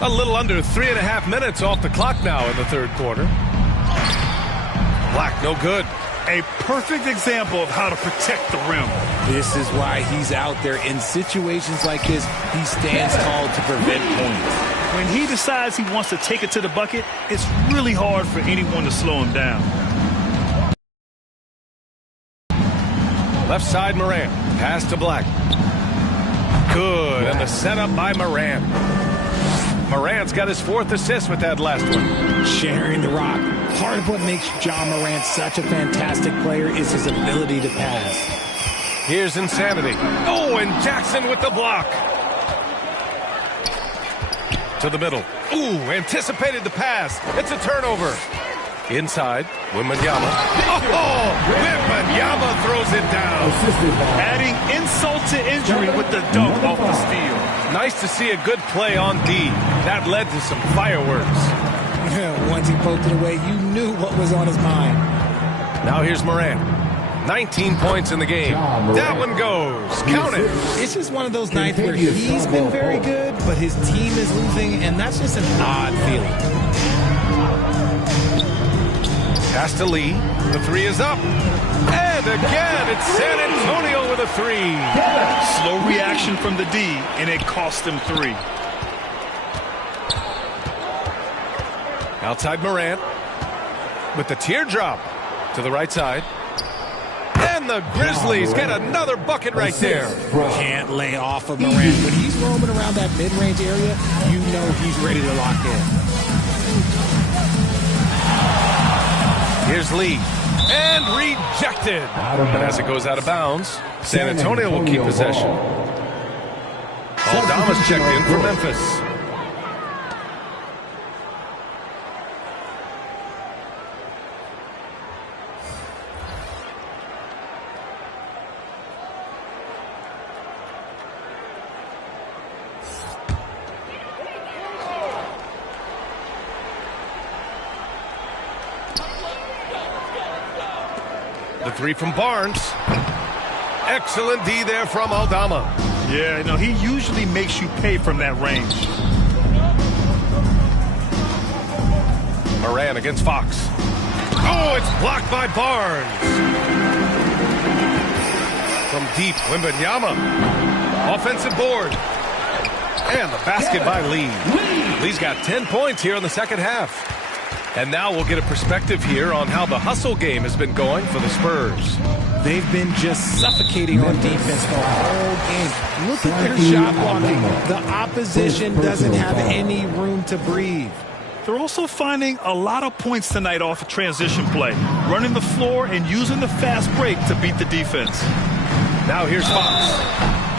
A little under 3.5 minutes off the clock now in the third quarter. Black, no good. A perfect example of how to protect the rim. This is why he's out there. In situations like this, he stands tall to prevent points. When he decides he wants to take it to the bucket, it's really hard for anyone to slow him down. Left side Morant. Pass to Black. Good. And the setup by Morant. Morant's got his 4th assist with that last one. Sharing the rock. Part of what makes Ja Morant such a fantastic player is his ability to pass. Here's Insanity. Oh, and Jackson with the block. To the middle. Ooh, anticipated the pass. It's a turnover. Inside, Wembanyama. Oh, Wembanyama throws it down. Adding insult to injury with the dunk off the steal. Nice to see a good play on D. That led to some fireworks. Once he poked it away, you knew what was on his mind. Now here's Morant. 19 points in the game. That one goes. Count it. It's just one of those nights where he's been very good, but his team is losing, and that's just an odd feeling. Pass to Lee. The 3 is up. And again, it's San Antonio with a 3. Slow reaction from the D, and it cost them 3. Outside Morant with the teardrop to the right side. And the Grizzlies get another bucket right there. Can't lay off of Morant. When he's roaming around that mid-range area, you know he's ready to lock in. Here's Lee. And rejected. And as it goes out of bounds, San Antonio will keep possession. Aldama's checked in for Memphis. The three from Barnes. Excellent D there from Aldama. Yeah, no, he usually makes you pay from that range. Moran against Fox. Oh, it's blocked by Barnes. From deep, Wembanyama. Offensive board. And the basket by Lee. Lee's got 10 points here in the second half. And now we'll get a perspective here on how the hustle game has been going for the Spurs. They've been just suffocating on defense the whole game. Look at their shot blocking. The opposition doesn't have any room to breathe. They're also finding a lot of points tonight off of transition play, running the floor and using the fast break to beat the defense. Now here's Fox.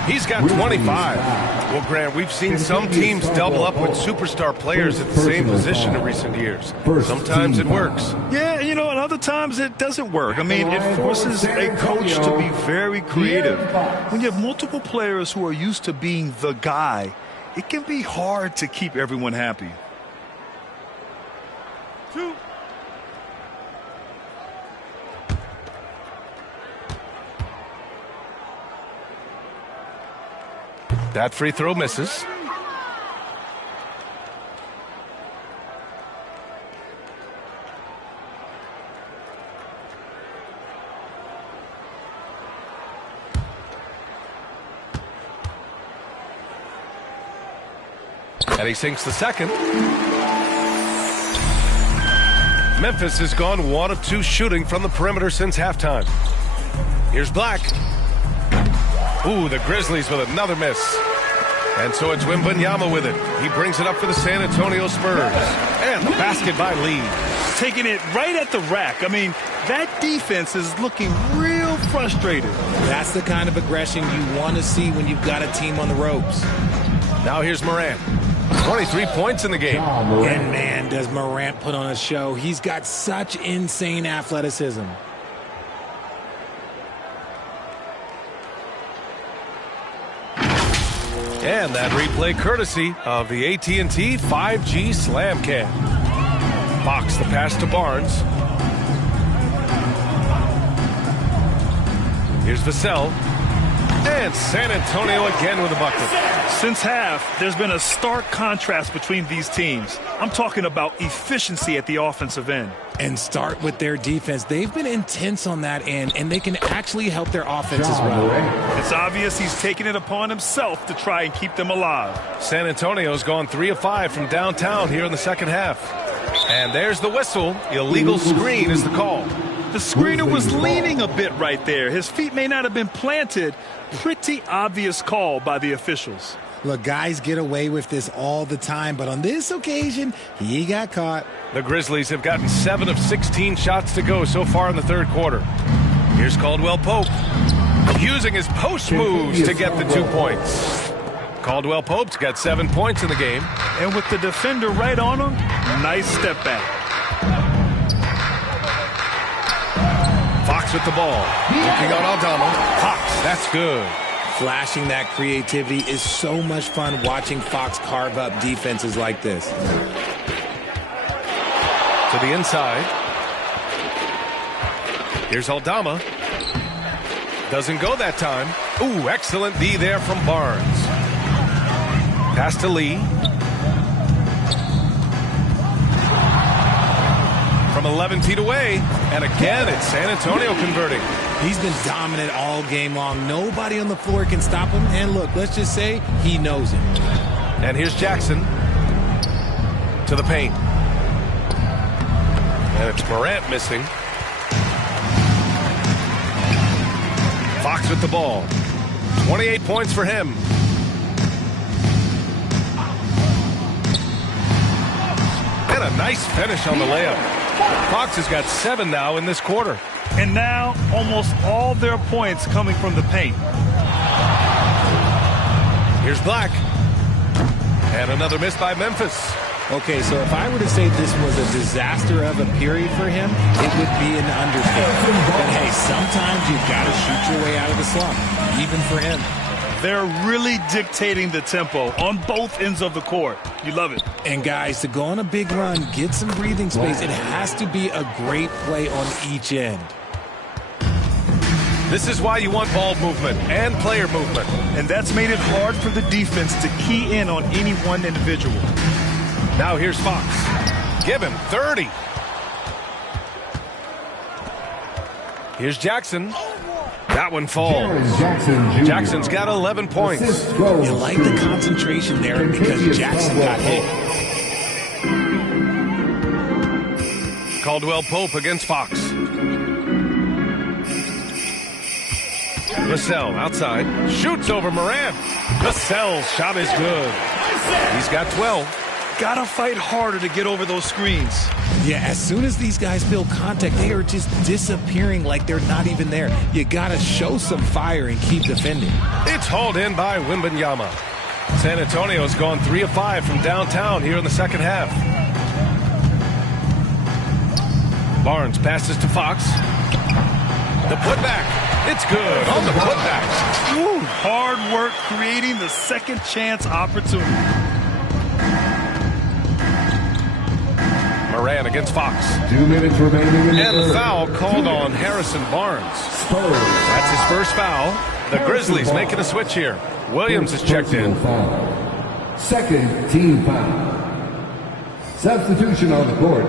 He's got 25. Well, Grant, we've seen some teams double up with superstar players at the same position in recent years. Sometimes it works. Yeah, you know, and other times it doesn't work. I mean, it forces a coach to be very creative. When you have multiple players who are used to being the guy, it can be hard to keep everyone happy. That free throw misses. And he sinks the second. Memphis has gone 1 of 2 shooting from the perimeter since halftime. Here's Black. Ooh, the Grizzlies with another miss. And so it's Wembanyama with it. He brings it up for the San Antonio Spurs. And the basket by Lee. Taking it right at the rack. I mean, that defense is looking real frustrated. That's the kind of aggression you want to see when you've got a team on the ropes. Now here's Morant. 23 points in the game. And man, does Morant put on a show. He's got such insane athleticism. And that replay courtesy of the AT&T 5G Slam Cam. Fox the pass to Barnes. Here's Vassell. And San Antonio again with a bucket. Since half, there's been a stark contrast between these teams. I'm talking about efficiency at the offensive end. And start with their defense. They've been intense on that end, and they can actually help their offense as well. It's obvious he's taking it upon himself to try and keep them alive. San Antonio's gone 3 of 5 from downtown here in the second half. And there's the whistle. Illegal screen is the call. The screener was leaning a bit right there. His feet may not have been planted. Pretty obvious call by the officials. Look, guys get away with this all the time, but on this occasion, he got caught. The Grizzlies have gotten 7 of 16 shots to go so far in the third quarter. Here's Caldwell Pope, using his post moves to get the 2 points. Caldwell Pope's got 7 points in the game. And with the defender right on him, nice step back. Fox with the ball. Looking on Aldama. Fox, that's good. Flashing that creativity is so much fun watching Fox carve up defenses like this. To the inside. Here's Aldama. Doesn't go that time. Ooh, excellent D there from Barnes. Pass to Lee. From 11 feet away. And again, it's San Antonio converting. He's been dominant all game long. Nobody on the floor can stop him. And look, let's just say he knows it. And here's Jackson to the paint. And it's Morant missing. Fox with the ball. 28 points for him. And a nice finish on the layup. Fox has got 7 now in this quarter. And now almost all their points coming from the paint. Here's Black. And another miss by Memphis. Okay, so if I were to say this was a disaster of a period for him, it would be an understatement. But hey, sometimes you've got to shoot your way out of the slump, even for him. They're really dictating the tempo on both ends of the court. You love it. And guys, to go on a big run, get some breathing space, it has to be a great play on each end. This is why you want ball movement and player movement. And that's made it hard for the defense to key in on any one individual. Now here's Fox. Give him 30. Here's Jackson. That one falls. Jackson's got 11 points. You like the concentration there because Jackson got hit. Caldwell Pope against Fox. Vassell outside. Shoots over Moran. Vassell's shot is good. He's got 12. Gotta fight harder to get over those screens. Yeah, as soon as these guys feel contact, they are just disappearing like they're not even there. You gotta show some fire and keep defending. It's hauled in by Wembanyama. San Antonio's gone 3 of 5 from downtown here in the second half. Barnes passes to Fox. The putback. It's good on the putback. Ooh, hard work creating the second chance opportunity. Moran against Fox. 2 minutes remaining in the And the third. foul called on Harrison Barnes. That's his first foul. The Grizzlies making a switch here. Williams is checked in. Foul. Second team foul. Substitution on the court.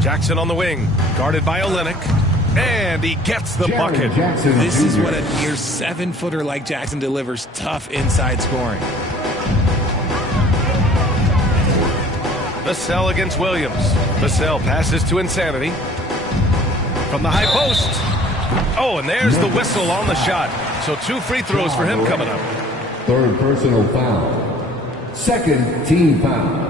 Jackson on the wing, guarded by Olynyk, and he gets the bucket. This is what a near 7-footer like Jackson delivers. Tough inside scoring. Vassell against Williams. Vassell passes to Insanity. From the high post. Oh, and there's the whistle on the shot. So 2 free throws for him coming up. Third personal foul. Second team foul.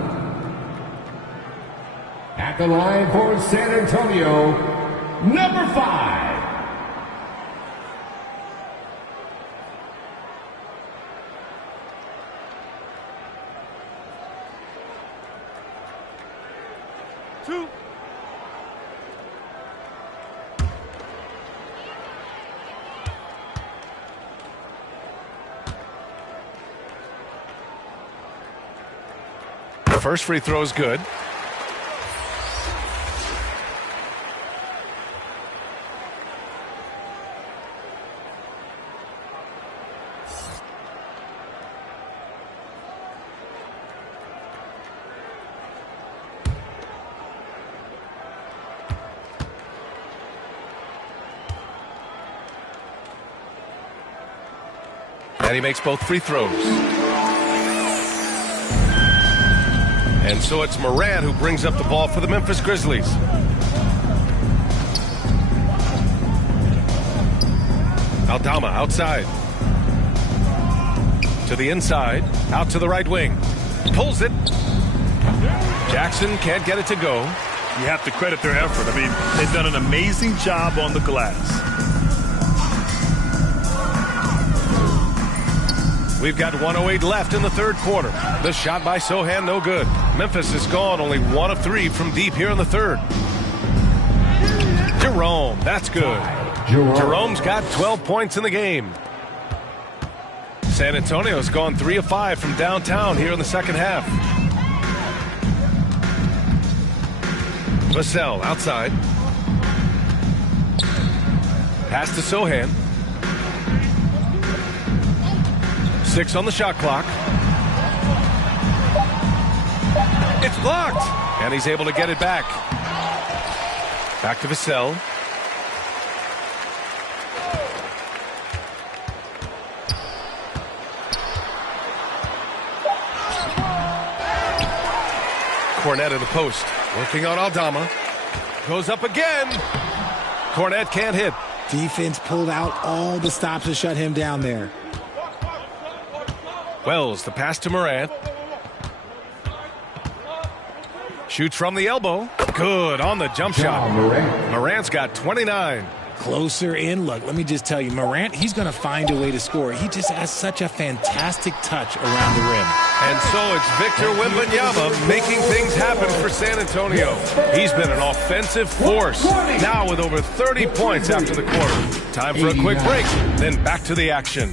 At the line for San Antonio, number 5. The first free throw is good. And he makes both free throws. And so it's Moran who brings up the ball for the Memphis Grizzlies. Aldama outside. To the inside. Out to the right wing. Pulls it. Jackson can't get it to go. You have to credit their effort. I mean, they've done an amazing job on the glass. We've got 1:08 left in the third quarter. The shot by Sohan, no good. Memphis has gone only 1 of 3 from deep here in the third. Jerome, that's good. Jerome's got 12 points in the game. San Antonio's gone 3 of 5 from downtown here in the second half. Vassell outside. Pass to Sohan. 6 on the shot clock. It's blocked. And he's able to get it back. Back to Vassell. Cornette at the post. Working on Aldama. Goes up again. Cornette can't hit. Defense pulled out all the stops to shut him down there. Wells, the pass to Morant. Shoots from the elbow. Good on the jump shot. Morant's got 29. Closer in. Look, let me just tell you, Morant, he's going to find a way to score. He just has such a fantastic touch around the rim. And so it's Victor Wembanyama making things happen for San Antonio. He's been an offensive force, now with over 30 points after the quarter. Time for a quick break, then back to the action.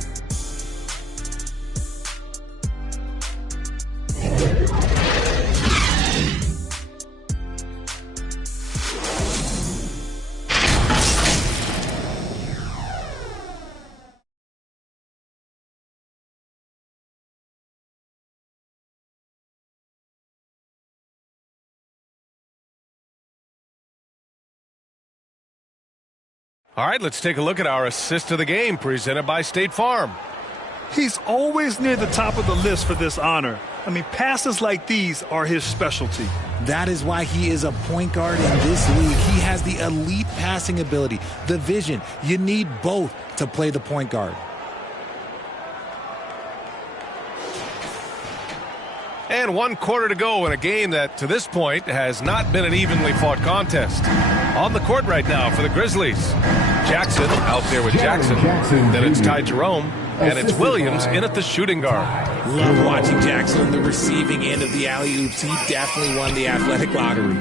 All right, let's take a look at our assist of the game presented by State Farm. He's always near the top of the list for this honor. I mean, passes like these are his specialty. That is why he is a point guard in this league. He has the elite passing ability, the vision. You need both to play the point guard. And 1 quarter to go in a game that, to this point, has not been an evenly fought contest. On the court right now for the Grizzlies. Jackson out there with Jackson. Then it's Ty Jerome. And it's Williams in at the shooting guard. Love watching Jackson on the receiving end of the alley-oops. He definitely won the athletic lottery.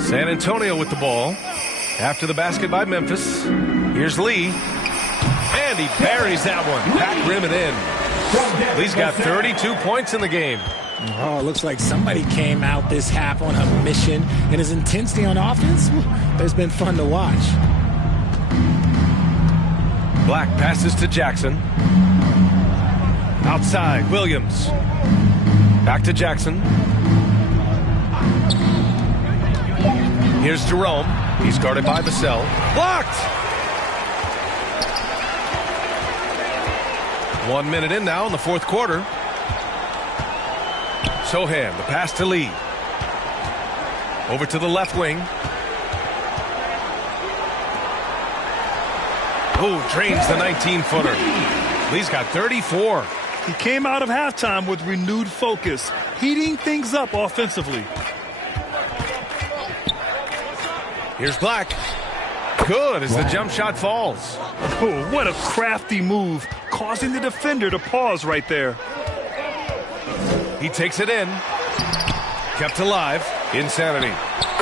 San Antonio with the ball. After the basket by Memphis. Here's Lee. And he buries that one. Back rim and in. Lee's got 32 points in the game. Oh, it looks like somebody came out this half on a mission, and his intensity on offense has been fun to watch. Black passes to Jackson. Outside, Williams. Back to Jackson. Here's Jerome. He's guarded by Vassell. Blocked! 1 minute in now in the fourth quarter. Sohan, the pass to Lee. Over to the left wing. Oh, drains the 19-footer. Lee's got 34. He came out of halftime with renewed focus, heating things up offensively. Here's Black. Good as the jump shot falls. Oh, what a crafty move, causing the defender to pause right there. He takes it in. Kept alive. Insanity.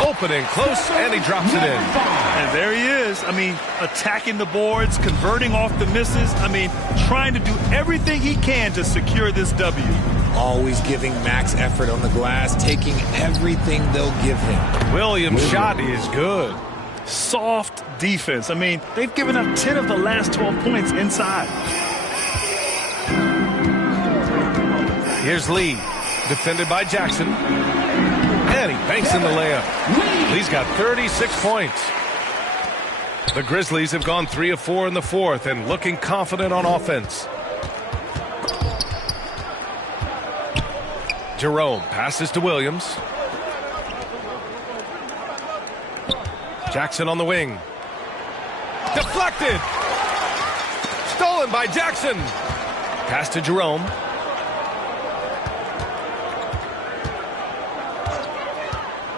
Opening close, and he drops it in. And there he is. I mean, attacking the boards, converting off the misses. I mean, trying to do everything he can to secure this W. Always giving max effort on the glass, taking everything they'll give him. Williams' shot is good. Soft defense. I mean, they've given up 10 of the last 12 points inside. Here's Lee, defended by Jackson. And he banks in the layup. Lee's got 36 points. The Grizzlies have gone 3 of 4 in the fourth and looking confident on offense. Jerome passes to Williams. Jackson on the wing. Deflected. Stolen by Jackson. Pass to Jerome.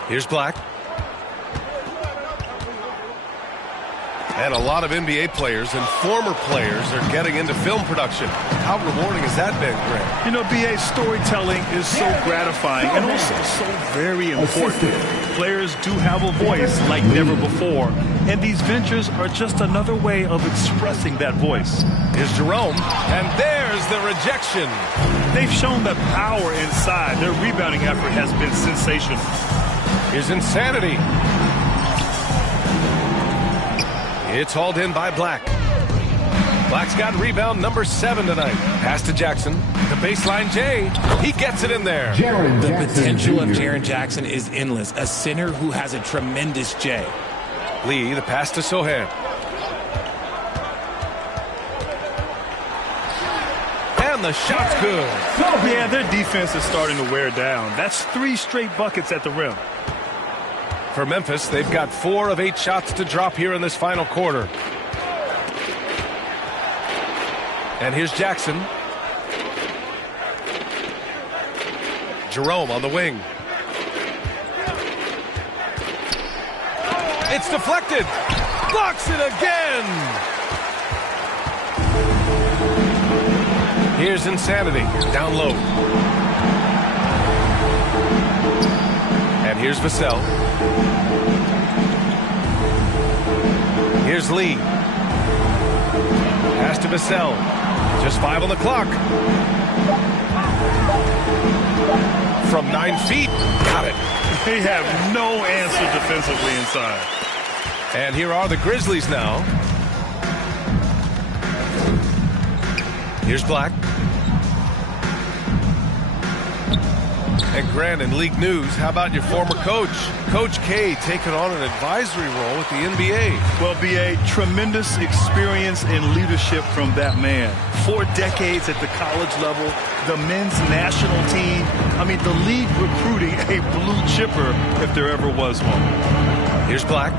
Here's Black. And a lot of NBA players and former players are getting into film production. How rewarding has that been, Grant? You know, BA, storytelling is so gratifying and also so very important. Players do have a voice like never before, and these ventures are just another way of expressing that voice. Here's Jerome, and there's the rejection. They've shown the power inside. Their rebounding effort has been sensational. Here's Insanity. It's hauled in by Black. Black's got rebound number 7 tonight. Pass to Jackson. The baseline J. He gets it in there. The potential of Jaren Jackson is endless. A center who has a tremendous J. Lee, the pass to Sohan. And the shot's good. Yeah, their defense is starting to wear down. That's 3 straight buckets at the rim. For Memphis, they've got 4 of 8 shots to drop here in this final quarter. And here's Jackson. Jerome on the wing. It's deflected. Blocks it again. Here's Insanity, down low. And here's Vassell. Here's Lee. Pass to Vassell. Just 5 on the clock. From 9 feet. Got it. They have no answer defensively inside. And here are the Grizzlies now. Here's Black. And Grant, in league news, how about your former coach? Coach K taking on an advisory role with the NBA. Well, B.A., tremendous experience and leadership from that man. 4 decades at the college level, the men's national team. I mean, the league recruiting a blue chipper if there ever was one. Here's Black.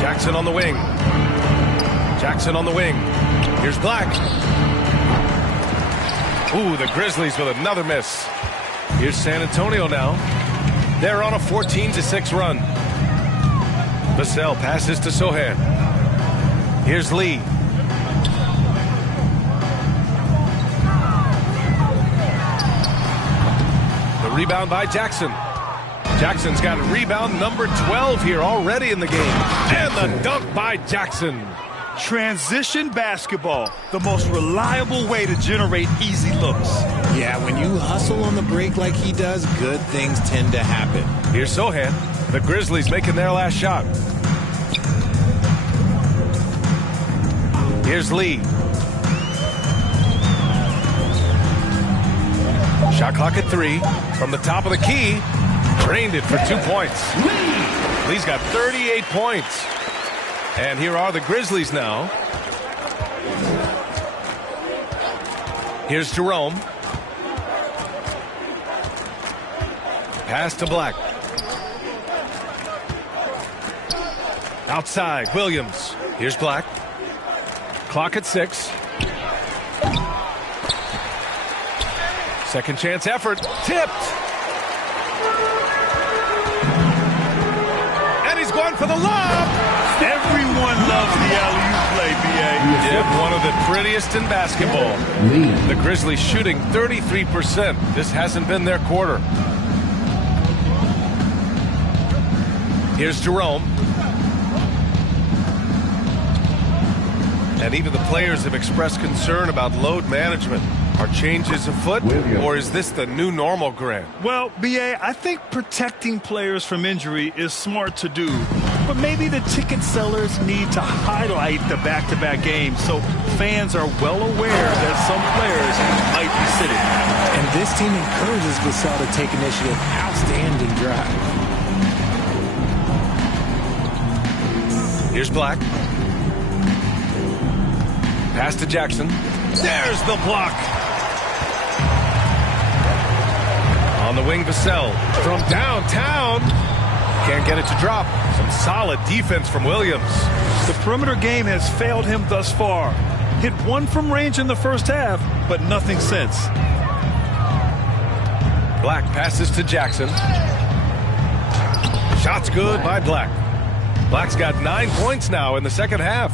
Jackson on the wing. Jackson on the wing. Here's Black. Ooh, the Grizzlies with another miss. Here's San Antonio now. They're on a 14-6 run. Vassell passes to Sohan. Here's Lee. The rebound by Jackson. Jackson's got a rebound number 12 here already in the game. And the dunk by Jackson. Transition basketball, the most reliable way to generate easy looks. Yeah, when you hustle on the break like he does, good things tend to happen. Here's Sohan. The Grizzlies making their last shot. Here's Lee. Shot clock at 3. From the top of the key. Drained it for 2 points. Lee's got 38 points. And here are the Grizzlies now. Here's Jerome. Pass to Black. Outside, Williams. Here's Black. Clock at 6. Second chance effort. Tipped. And he's going for the lob. Everyone loves the alley-oop play, B.A. Yeah, one of the prettiest in basketball. The Grizzlies shooting 33%. This hasn't been their quarter. Here's Jerome. And even the players have expressed concern about load management. Are changes afoot, or is this the new normal, Grant? Well, B.A., I think protecting players from injury is smart to do. But maybe the ticket sellers need to highlight the back-to-back games so fans are well aware that some players might be sitting. And this team encourages Vassell to take initiative. Outstanding drive. Here's Black. Pass to Jackson. There's the block. On the wing, Vassell. From downtown. Can't get it to drop. Some solid defense from Williams. The perimeter game has failed him thus far. Hit 1 from range in the first half, but nothing since. Black passes to Jackson. Shot's good by Black. Black's got 9 points now in the second half.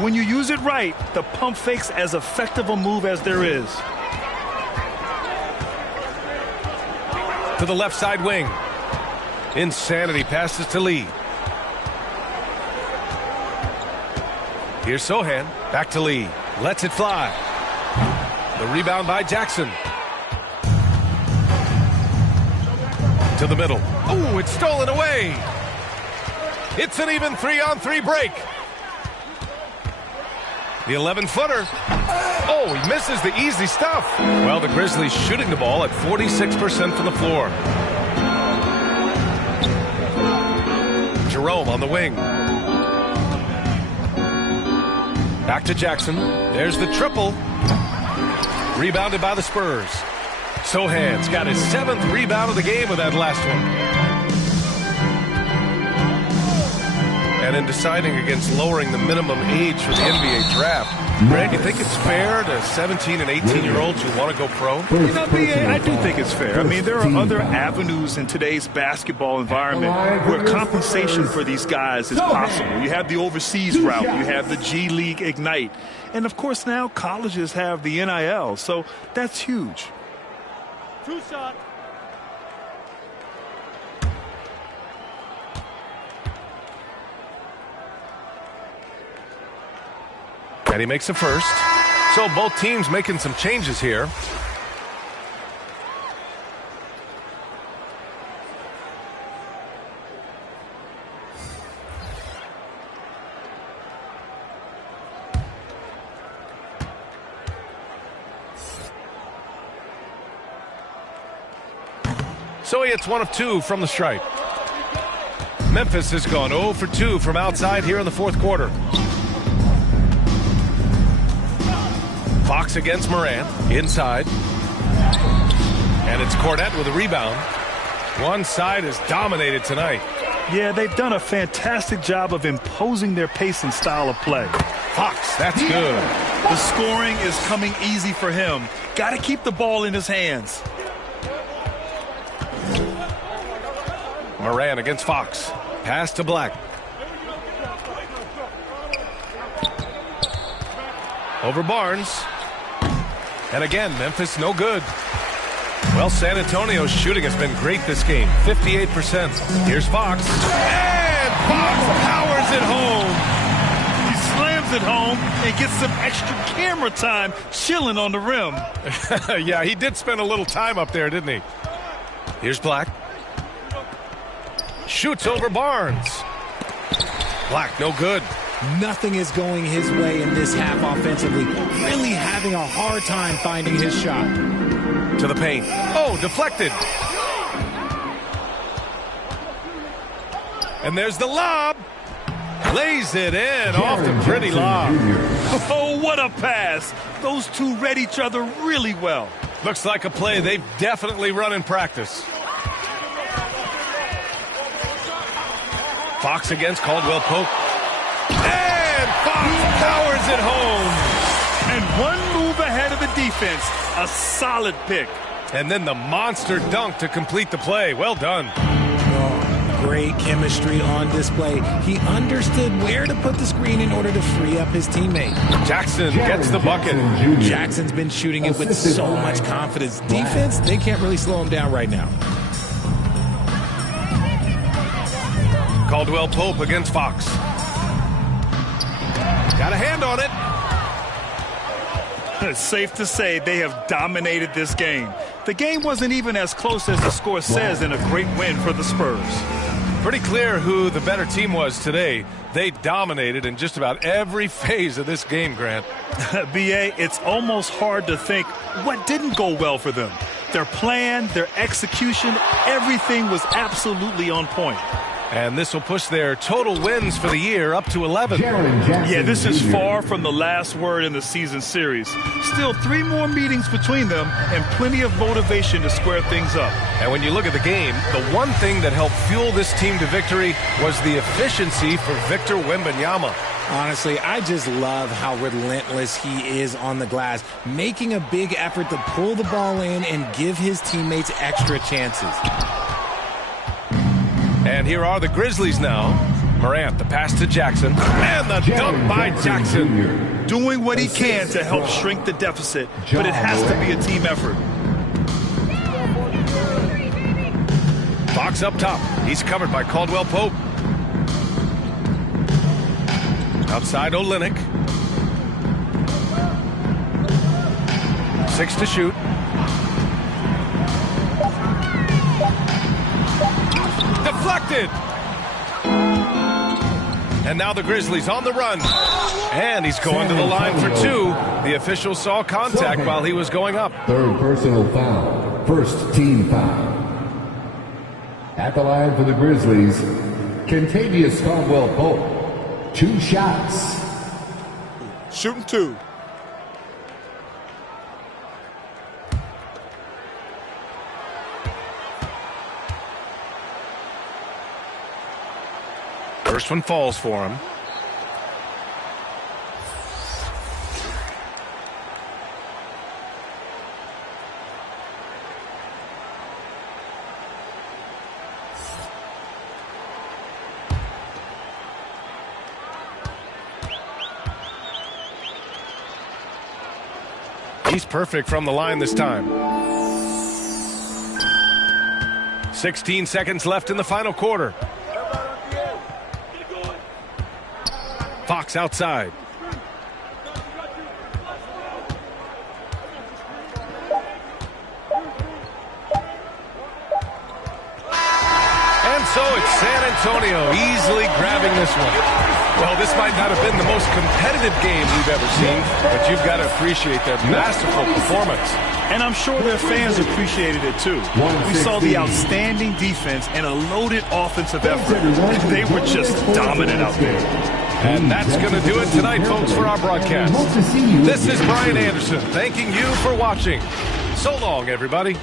When you use it right, the pump fake's as effective a move as there is. To the left side wing. Insanity passes to Lee. Here's Sohan. Back to Lee. Lets it fly. The rebound by Jackson. To the middle. Oh, it's stolen away. It's an even 3-on-3 break. The 11-footer. Oh, he misses the easy stuff. Well, the Grizzlies shooting the ball at 46% from the floor. Jerome on the wing. Back to Jackson. There's the triple. Rebounded by the Spurs. Sohan's got his 7th rebound of the game with that last one. And in deciding against lowering the minimum age for the NBA draft, Grant, you think it's fair to 17 and 18-year-olds who want to go pro? You know, BA, I do think it's fair. I mean, there are other avenues in today's basketball environment where compensation for these guys is possible. You have the overseas route. You have the G League Ignite. And, of course, now colleges have the NIL. So that's huge. Two shot. And he makes the first. So both teams making some changes here. So he hits 1 of 2 from the stripe. Memphis has gone 0 for 2 from outside here in the fourth quarter. Fox against Morant, inside. And it's Cornette with a rebound. One side is dominated tonight. Yeah, they've done a fantastic job of imposing their pace and style of play. Fox, that's good. The scoring is coming easy for him. Got to keep the ball in his hands. Morant against Fox. Pass to Black. Over Barnes. And again, Memphis no good. Well, San Antonio's shooting has been great this game. 58%. Here's Fox. And Fox powers it home. He slams it home and gets some extra camera time chilling on the rim. Yeah, he did spend a little time up there, didn't he? Here's Black. Shoots over Barnes. Black, no good. Nothing is going his way in this half offensively. Really having a hard time finding his shot. To the paint. Oh, deflected. And there's the lob. Lays it in off the pretty lob. Oh, what a pass. Those two read each other really well. Looks like a play they've definitely run in practice. Fox against Caldwell Pope. And Fox powers it home. And one move ahead of the defense. A solid pick. And then the monster dunk to complete the play. Well done. Oh, great chemistry on display. He understood where to put the screen in order to free up his teammate. Jackson gets the bucket. Jackson's been shooting it with so much confidence. Defense, they can't really slow him down right now. Caldwell Pope against Fox. Got a hand on it. It's safe to say they have dominated this game. The game wasn't even as close as the score says in a great win for the Spurs. Pretty clear who the better team was today. They dominated in just about every phase of this game, Grant. BA, it's almost hard to think what didn't go well for them. Their plan, their execution, everything was absolutely on point. And this will push their total wins for the year up to 11. Yeah, this is far from the last word in the season series. Still 3 more meetings between them and plenty of motivation to square things up. And when you look at the game, the one thing that helped fuel this team to victory was the efficiency for Victor Wembanyama. Honestly, I just love how relentless he is on the glass, making a big effort to pull the ball in and give his teammates extra chances. And here are the Grizzlies now. Morant, the pass to Jackson. And the dunk by Jackson. Doing what he can to help shrink the deficit, but it has to be a team effort. Fox up top. He's covered by Caldwell Pope. Outside Olynyk. 6 to shoot. Deflected. And now the Grizzlies on the run. And he's going to the line for 2. The official saw contact while he was going up. Third personal foul. First team foul. At the line for the Grizzlies, Kentavious Caldwell-Pope. 2 shots. Shooting 2. First one falls for him. He's perfect from the line this time. 16 seconds left in the final quarter. Fox outside. And so it's San Antonio easily grabbing this one. Well, this might not have been the most competitive game we've ever seen, but you've got to appreciate their masterful performance. And I'm sure their fans appreciated it too. We saw the outstanding defense and a loaded offensive effort. They were just dominant out there. And that's going to do it tonight, folks, for our broadcast. This is Brian Anderson thanking you for watching. So long, everybody.